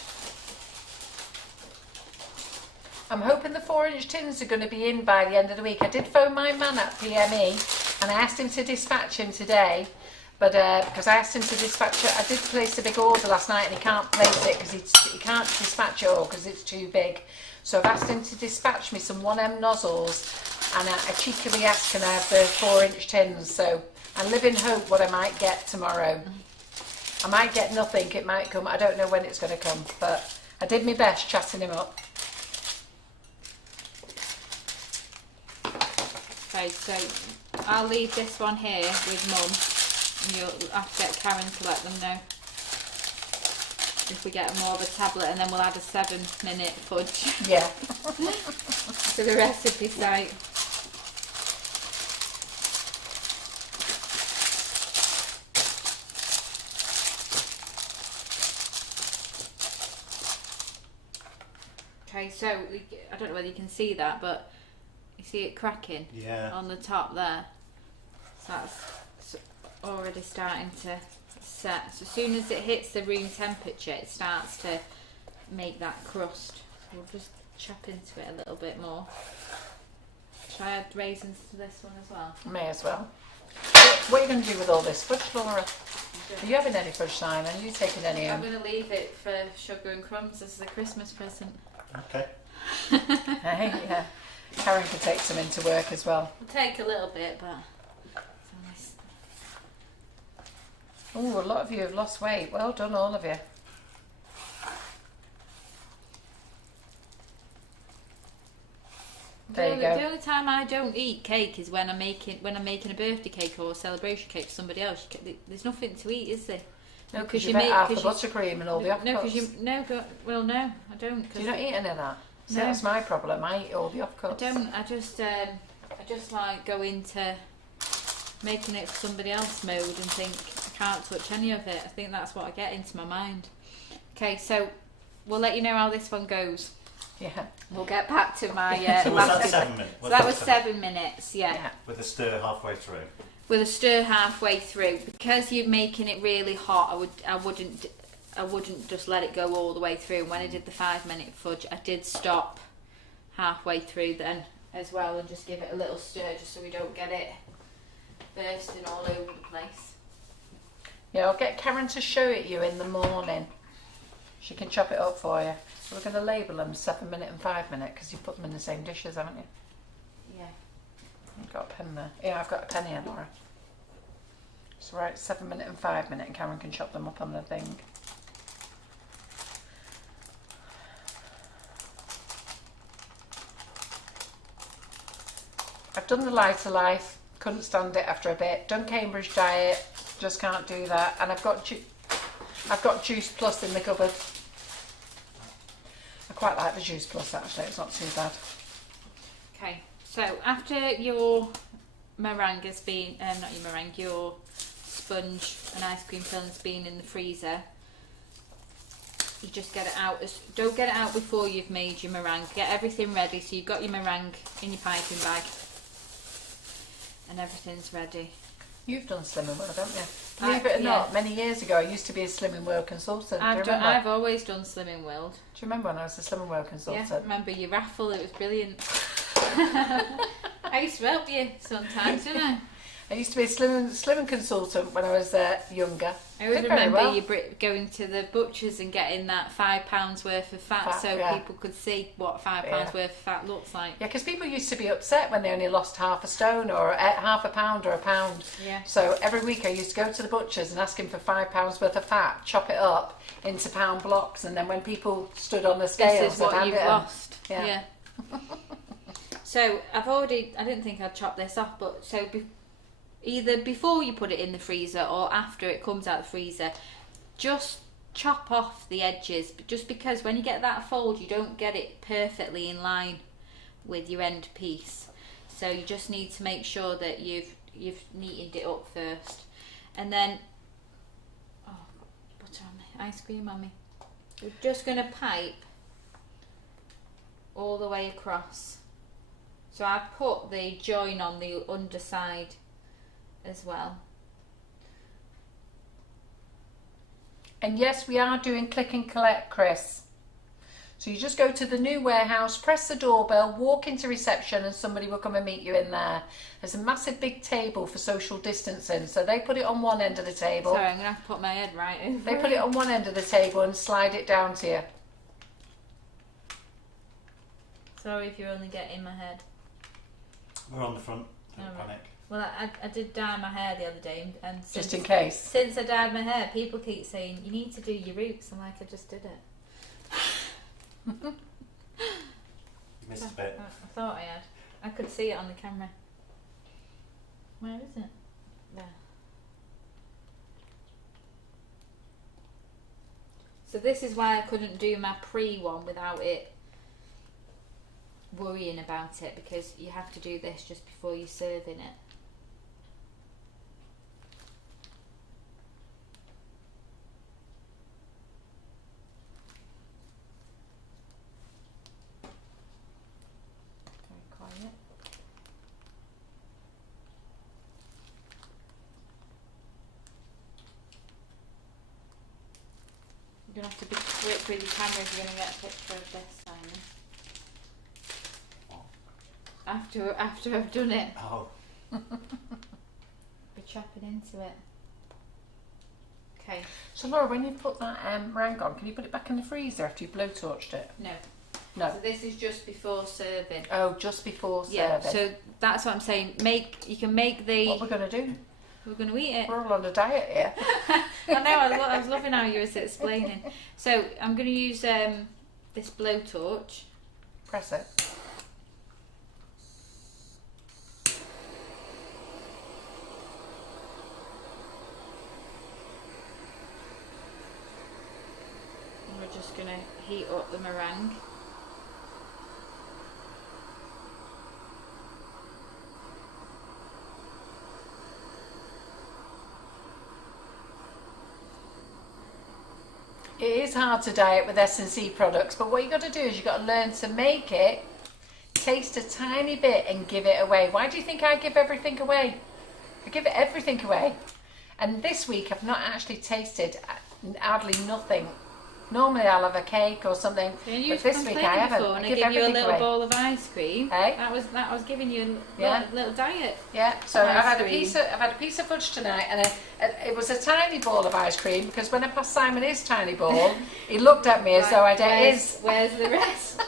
I'm hoping the 4-inch tins are going to be in by the end of the week. I did phone my man at PME and I asked him to dispatch him today, but because I asked him to dispatch it, I did place a big order last night and he can't place it because he can't dispatch it all because it's too big. So I've asked him to dispatch me some 1M nozzles, and I cheekily asked can I have the 4-inch tins. So I live in hope what I might get tomorrow. I might get nothing, it might come, I don't know when it's going to come, but I did my best chatting him up. Okay, so I'll leave this one here with Mum, and you'll have to get Karen to let them know if we get more of a tablet, and then we'll add a 7-minute fudge. Yeah. To the recipe site. Okay, so I don't know whether you can see that, but you see it cracking on the top there. So that's already starting to set. So as soon as it hits the room temperature, it starts to make that crust. So we'll just chop into it a little bit more. Shall I add raisins to this one as well? May as well. What are you going to do with all this fudge, Laura? Are you having any fudge, Simon? Are you taking any home? I'm going to leave it for Sugar and Crumbs as the Christmas present. Okay. Hey, yeah. Karen could take some into work as well. I'll take a little bit, but it's nice. Oh, a lot of you have lost weight. Well done, all of you. There you go. The only time I don't eat cake is when I'm making a birthday cake or a celebration cake for somebody else. There's nothing to eat, is there? No, because you make half the buttercream and all the offcuts. No, I don't. Do you not eat any of that? See, No. that's my problem. I eat all the offcuts. I don't. I just like go into making it for somebody else mode and think I can't touch any of it. I think that's what I get into my mind. Okay, so we'll let you know how this one goes. Yeah. We'll get back to my So was that 7 minutes? So that was 7 minutes, yeah. With a stir halfway through. With a stir halfway through, because you're making it really hot. I wouldn't just let it go all the way through. When I did the 5-minute fudge, I did stop halfway through then as well and just give it a little stir, just so we don't get it bursting all over the place. Yeah, I'll get Karen to show it you in the morning. She can chop it up for you. We're going to label them 7 minute and 5 minute because you put them in the same dishes, haven't you? Yeah. You've got a pen there. Yeah, I've got a pen here, Laura. So right, 7 minute and 5 minute, and Karen can chop them up on the thing. I've done the lighter life, couldn't stand it after a bit. Done Cambridge diet, just can't do that. And I've got Juice Plus in the cupboard. I quite like the Juice Plus actually, it's not too bad. Okay, so after your meringue has been, not your meringue, your sponge and ice cream filling's been in the freezer, you just get it out. Don't get it out before you've made your meringue. Get everything ready so you've got your meringue in your piping bag and everything's ready. You've done Slimming World, haven't you? Believe it or not, many years ago I used to be a Slimming World consultant. I've always done Slimming World. Do you remember when I was a Slimming World consultant? Yeah, I remember your raffle, it was brilliant. I used to help you sometimes, didn't I? I used to be a slimming consultant when I was younger. I always remember you going to the butchers and getting that £5 worth of fat so people could see what £5 worth of fat looks like. Yeah, because people used to be upset when they only lost half a stone or half a pound or a pound. Yeah. So every week I used to go to the butchers and ask him for £5 worth of fat, chop it up into pound blocks, and then when people stood on the scales, this is what you've lost. Yeah. So I didn't think I'd chop this off, but either before you put it in the freezer or after it comes out of the freezer, just chop off the edges, just because when you get that fold you don't get it perfectly in line with your end piece, so you just need to make sure that you've neatened it up first. And then butter on me, ice cream on me. We're just going to pipe all the way across. So I've put the join on the underside as well. And yes, we are doing click and collect, Chris. So you just go to the new warehouse, press the doorbell, walk into reception, and somebody will come and meet you in there. There's a massive big table for social distancing, so they put it on one end of the table. Sorry, I'm going to have to put my head right over. They put it on one end of the table and slide it down to you. Sorry if you're only getting my head. We're on the front, don't panic. Well, I did dye my hair the other day, and Just in case. Since I dyed my hair, people keep saying, you need to do your roots. I'm like, I just did it. You missed a bit. I thought I had. I could see it on the camera. Where is it? There. So this is why I couldn't do my pre one without it worrying about it, because you have to do this just before you're serving it. You're going to have to be quick with your camera if you're going to get a picture of this, Simon. After I've done it. Oh. We're chopping into it. Okay. So Laura, when you put that meringue on, can you put it back in the freezer after you've blowtorched it? No. No. So this is just before serving. Oh, just before serving. Yeah. So that's what I'm saying. You can make the. What we're going to do? We're going to eat it. We're all on a diet here. I know. I was loving how you were explaining. So I'm going to use this blowtorch. Press it. We're just going to heat up the meringue. It is hard to diet with S&C products, but what you've got to do is you've got to learn to make it, taste a tiny bit and give it away. Why do you think I give everything away? I give everything away. And this week I've not actually tasted hardly nothing. Normally I'll have a cake or something, but this week I haven't. Before, and I I give give you a everything little away. bowl of ice cream. Hey? That was giving you a Yeah. little diet. Yeah, so Ice I've had cream. a piece of fudge tonight, and it was a tiny ball of ice cream, because when I passed Simon his tiny ball, he looked at me as though I'd ate his. Where's the rest?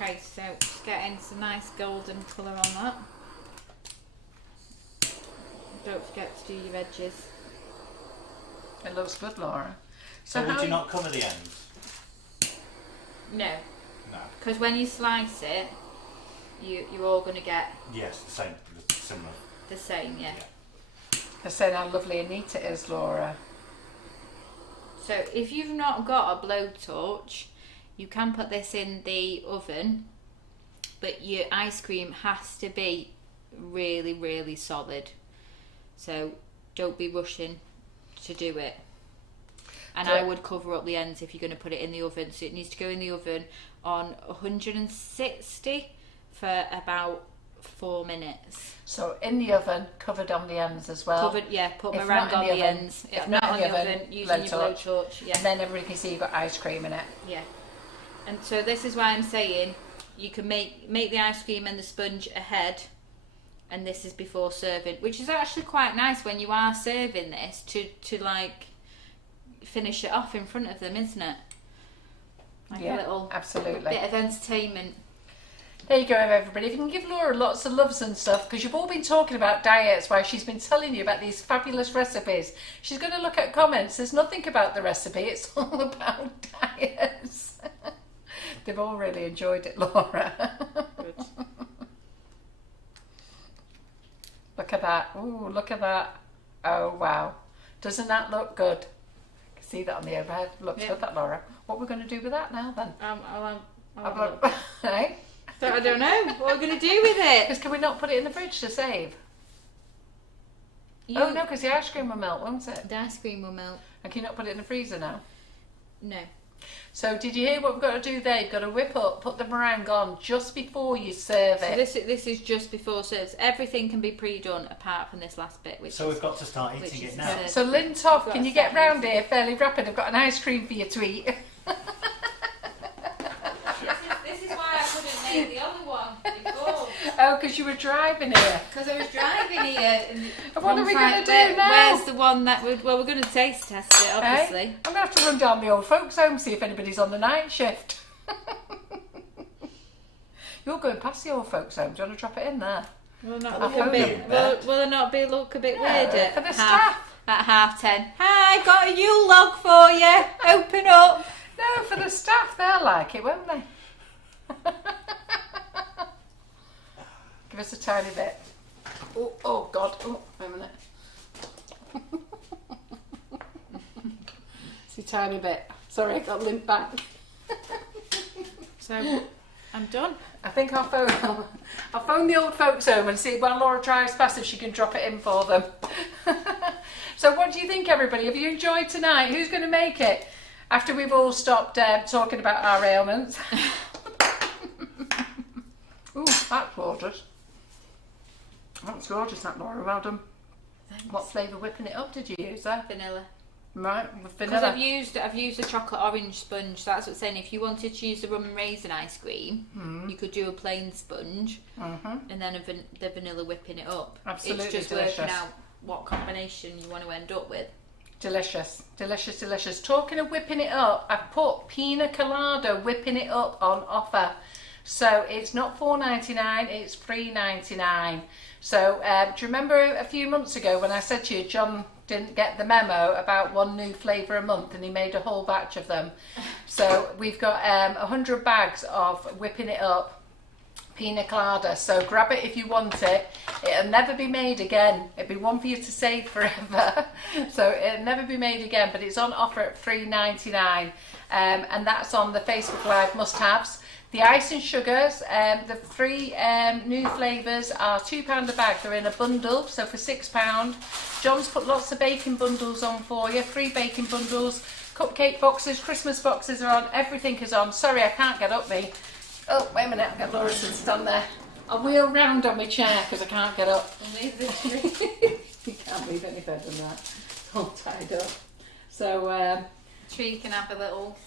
Okay, so just getting some nice golden colour on that. Don't forget to do your edges. It looks good, Laura. So would you not cover the ends? No, No. because when you slice it, you're all going to get Yes, the same, similar. the same, yeah. I said how lovely and neat it is, Laura. So if you've not got a blowtorch, you can put this in the oven, but your ice cream has to be really, really solid. So don't be rushing to do it. And I would cover up the ends if you're going to put it in the oven. So it needs to go in the oven on 160 for about 4 minutes. So in the oven, covered on the ends as well. Covered, yeah, put If meringue not in on the the oven, ends. yeah, If not on the oven, using your blowtorch. blowtorch. Yeah. And then everybody can see you've got ice cream in it. Yeah, and so this is why I'm saying you can make the ice cream and the sponge ahead, and this is before serving, which is actually quite nice when you are serving this to like finish it off in front of them, isn't it? Like Yeah, a little absolutely. bit of entertainment. There you go, everybody. If you can give Laura lots of loves and stuff, because you've all been talking about diets while she's been telling you about these fabulous recipes. She's going to look at comments. There's nothing about the recipe. It's all about diets. They've all really enjoyed it, Laura. Good. Look at that. Ooh, look at that. Oh, wow. Doesn't that look good? I can see that on the overhead. Looks Yeah. good, that, Laura. What are we going to do with that now, then? I'll Have a look. Hey? So I don't know what we're going to do with it. Because can we not put it in the fridge to save? Oh, no, because the ice cream will melt, won't it? The ice cream will melt. And can you not put it in the freezer now? No. So did you hear what we've got to do there? You've got to whip up, put the meringue on just before you serve So it. this is just before serves. Everything can be pre-done apart from this last bit, which So is we've got to start which eating is it now. the- So Lynn Toff, We've can got you a get second. round here fairly rapid? I've got an ice cream for you to eat. This is why I couldn't make the other one before. Oh, because you were driving here. Because I was driving here. And What are we one gonna side- do now? Where's the one that would? Well, we're going to taste test it, obviously. Hey? I'm going to have to run down the old folks' home, see if anybody's on the night shift. You're going past the old folks' home. Do you want to drop it in there? Will not I'll look a phone bit. them. Will it not look a bit Yeah, weird at for the half, staff. at 10:30? Hi, got a Yule log for you. Open up. No, for the staff, they'll like it, won't they? Give us a tiny bit. Oh God. Oh, wait a minute. It's a tiny bit. Sorry, I got limp back. So I'm done. I think I'll phone the old folks home and see when Laura drives past if she can drop it in for them. So what do you think, everybody? Have you enjoyed tonight? Who's going to make it? After we've all stopped talking about our ailments. Ooh, that's gorgeous. That's gorgeous, that, Laura. Well done. Thanks. What flavour whipping it up did you use there? Vanilla. Right, with Because vanilla. I've used a chocolate orange sponge. So that's what's saying. If you wanted to use the rum and raisin ice cream, you could do a plain sponge and then the vanilla whipping it up. Absolutely it's just delicious. working out what combination you want to end up with. Delicious, delicious, delicious. Talking of whipping it up, I've put pina colada whipping it up on offer. So it's not $4.99, it's $3.99. So do you remember a few months ago when I said to you, John didn't get the memo about one new flavour a month and he made a whole batch of them? So we've got 100 bags of whipping it up pina colada. So grab it if you want it. It'll never be made again. It'll be one for you to save forever. So it'll never be made again, but it's on offer at $3.99. And that's on the Facebook Live must-haves. The ice and sugars, the 3 new flavours are £2 a bag. They're in a bundle, so for £6. John's put lots of baking bundles on for you, 3 baking bundles, cupcake boxes, Christmas boxes are on, everything is on. Sorry, I can't get up me. Oh, wait a minute, I've got Laura to stand there. I'll wheel round on my chair because I can't get up. You can't move any further than that. All tied up. So, Tree can have a little...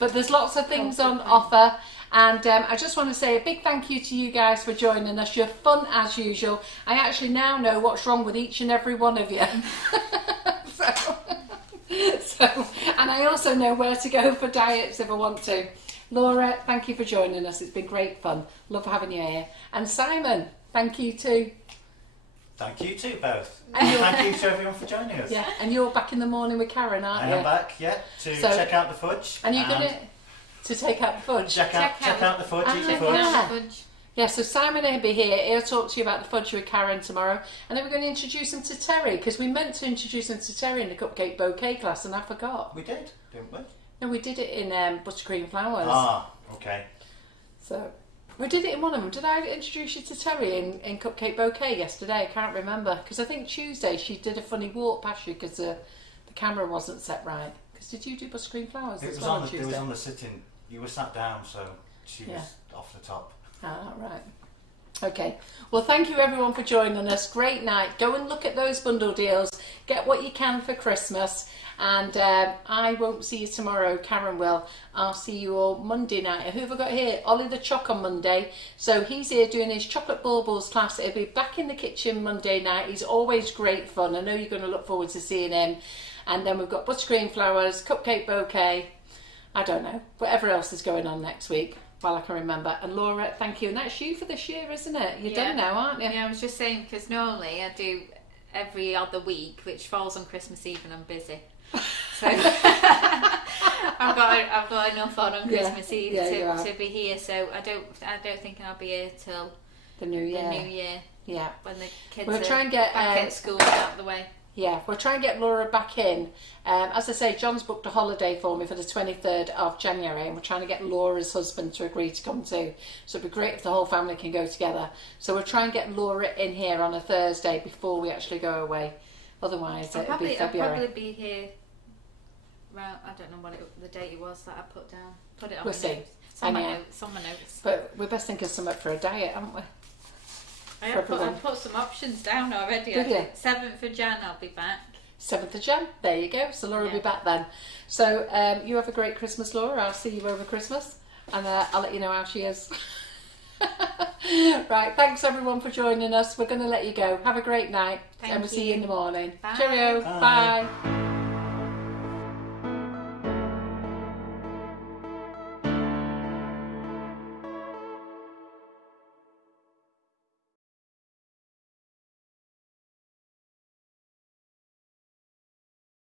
But there's lots of things on offer, and I just want to say a big thank you to you guys for joining us. You're fun as usual. I actually now know what's wrong with each and every one of you. so, and I also know where to go for diets if I want to. Laura, thank you for joining us. It's been great fun. Love having you here. And Simon, thank you too. Thank you too, both. And thank you to everyone for joining us. Yeah, and you're back in the morning with Karen, aren't you? I am back, yeah, to check out the fudge. And you're going to take out the fudge? Check out the fudge, eat the fudge. Yeah. Yeah, so Simon will be here. He'll talk to you about the fudge with Karen tomorrow. And then we're going to introduce him to Terry, because we meant to introduce him to Terry in the Cupcake Bouquet class, and I forgot. We did, didn't we? No, we did it in Buttercream Flowers. Ah, okay. So, we did it in one of them. Did I introduce you to Terry in Cupcake Bouquet yesterday? I can't remember. Because I think Tuesday she did a funny walk past you because the camera wasn't set right. Because did you do Buttercream Flowers as well on Tuesday? It was on the sitting. You were sat down, so she was off the top. Ah, right. Okay. Well, thank you everyone for joining us. Great night. Go and look at those bundle deals. Get what you can for Christmas. And I won't see you tomorrow. Karen will. I'll see you all Monday night. Who have I got here? Ollie the Choc on Monday. So he's here doing his chocolate baubles class. He'll be back in the kitchen Monday night. He's always great fun. I know you're going to look forward to seeing him. And then we've got Buttercream Flowers, Cupcake Bouquet. I don't know. Whatever else is going on next week. Well, I can remember. And Laura, thank you. And that's you for this year, isn't it? You're done now, aren't you? Yeah, I was just saying, because normally I do every other week, which falls on Christmas Eve and I'm busy. So I've got enough on Christmas Eve to be here. So I don't think I'll be here till the New Year. Yeah. When the kids we'll try and get back at school out of the way. Yeah, we'll try and get Laura back in. As I say, John's booked a holiday for me for the 23rd of January, and we're trying to get Laura's husband to agree to come too. So it'd be great if the whole family can go together. So we'll try and get Laura in here on a Thursday before we actually go away. Otherwise, it'll be February. I'll probably be here. Well, I don't know what the date it was that I put down. Put it on we'll my see. notes. It's on my notes. But we're best thinking of something for a diet, haven't we? I've put some options down already. Did you? 7th of Jan, I'll be back. 7th of Jan, there you go. So Laura will be back then. So you have a great Christmas, Laura. I'll see you over Christmas, and I'll let you know how she is. Right, thanks everyone for joining us. We're going to let you go. Have a great night, and we'll see you in the morning. Bye. Cheerio. Bye.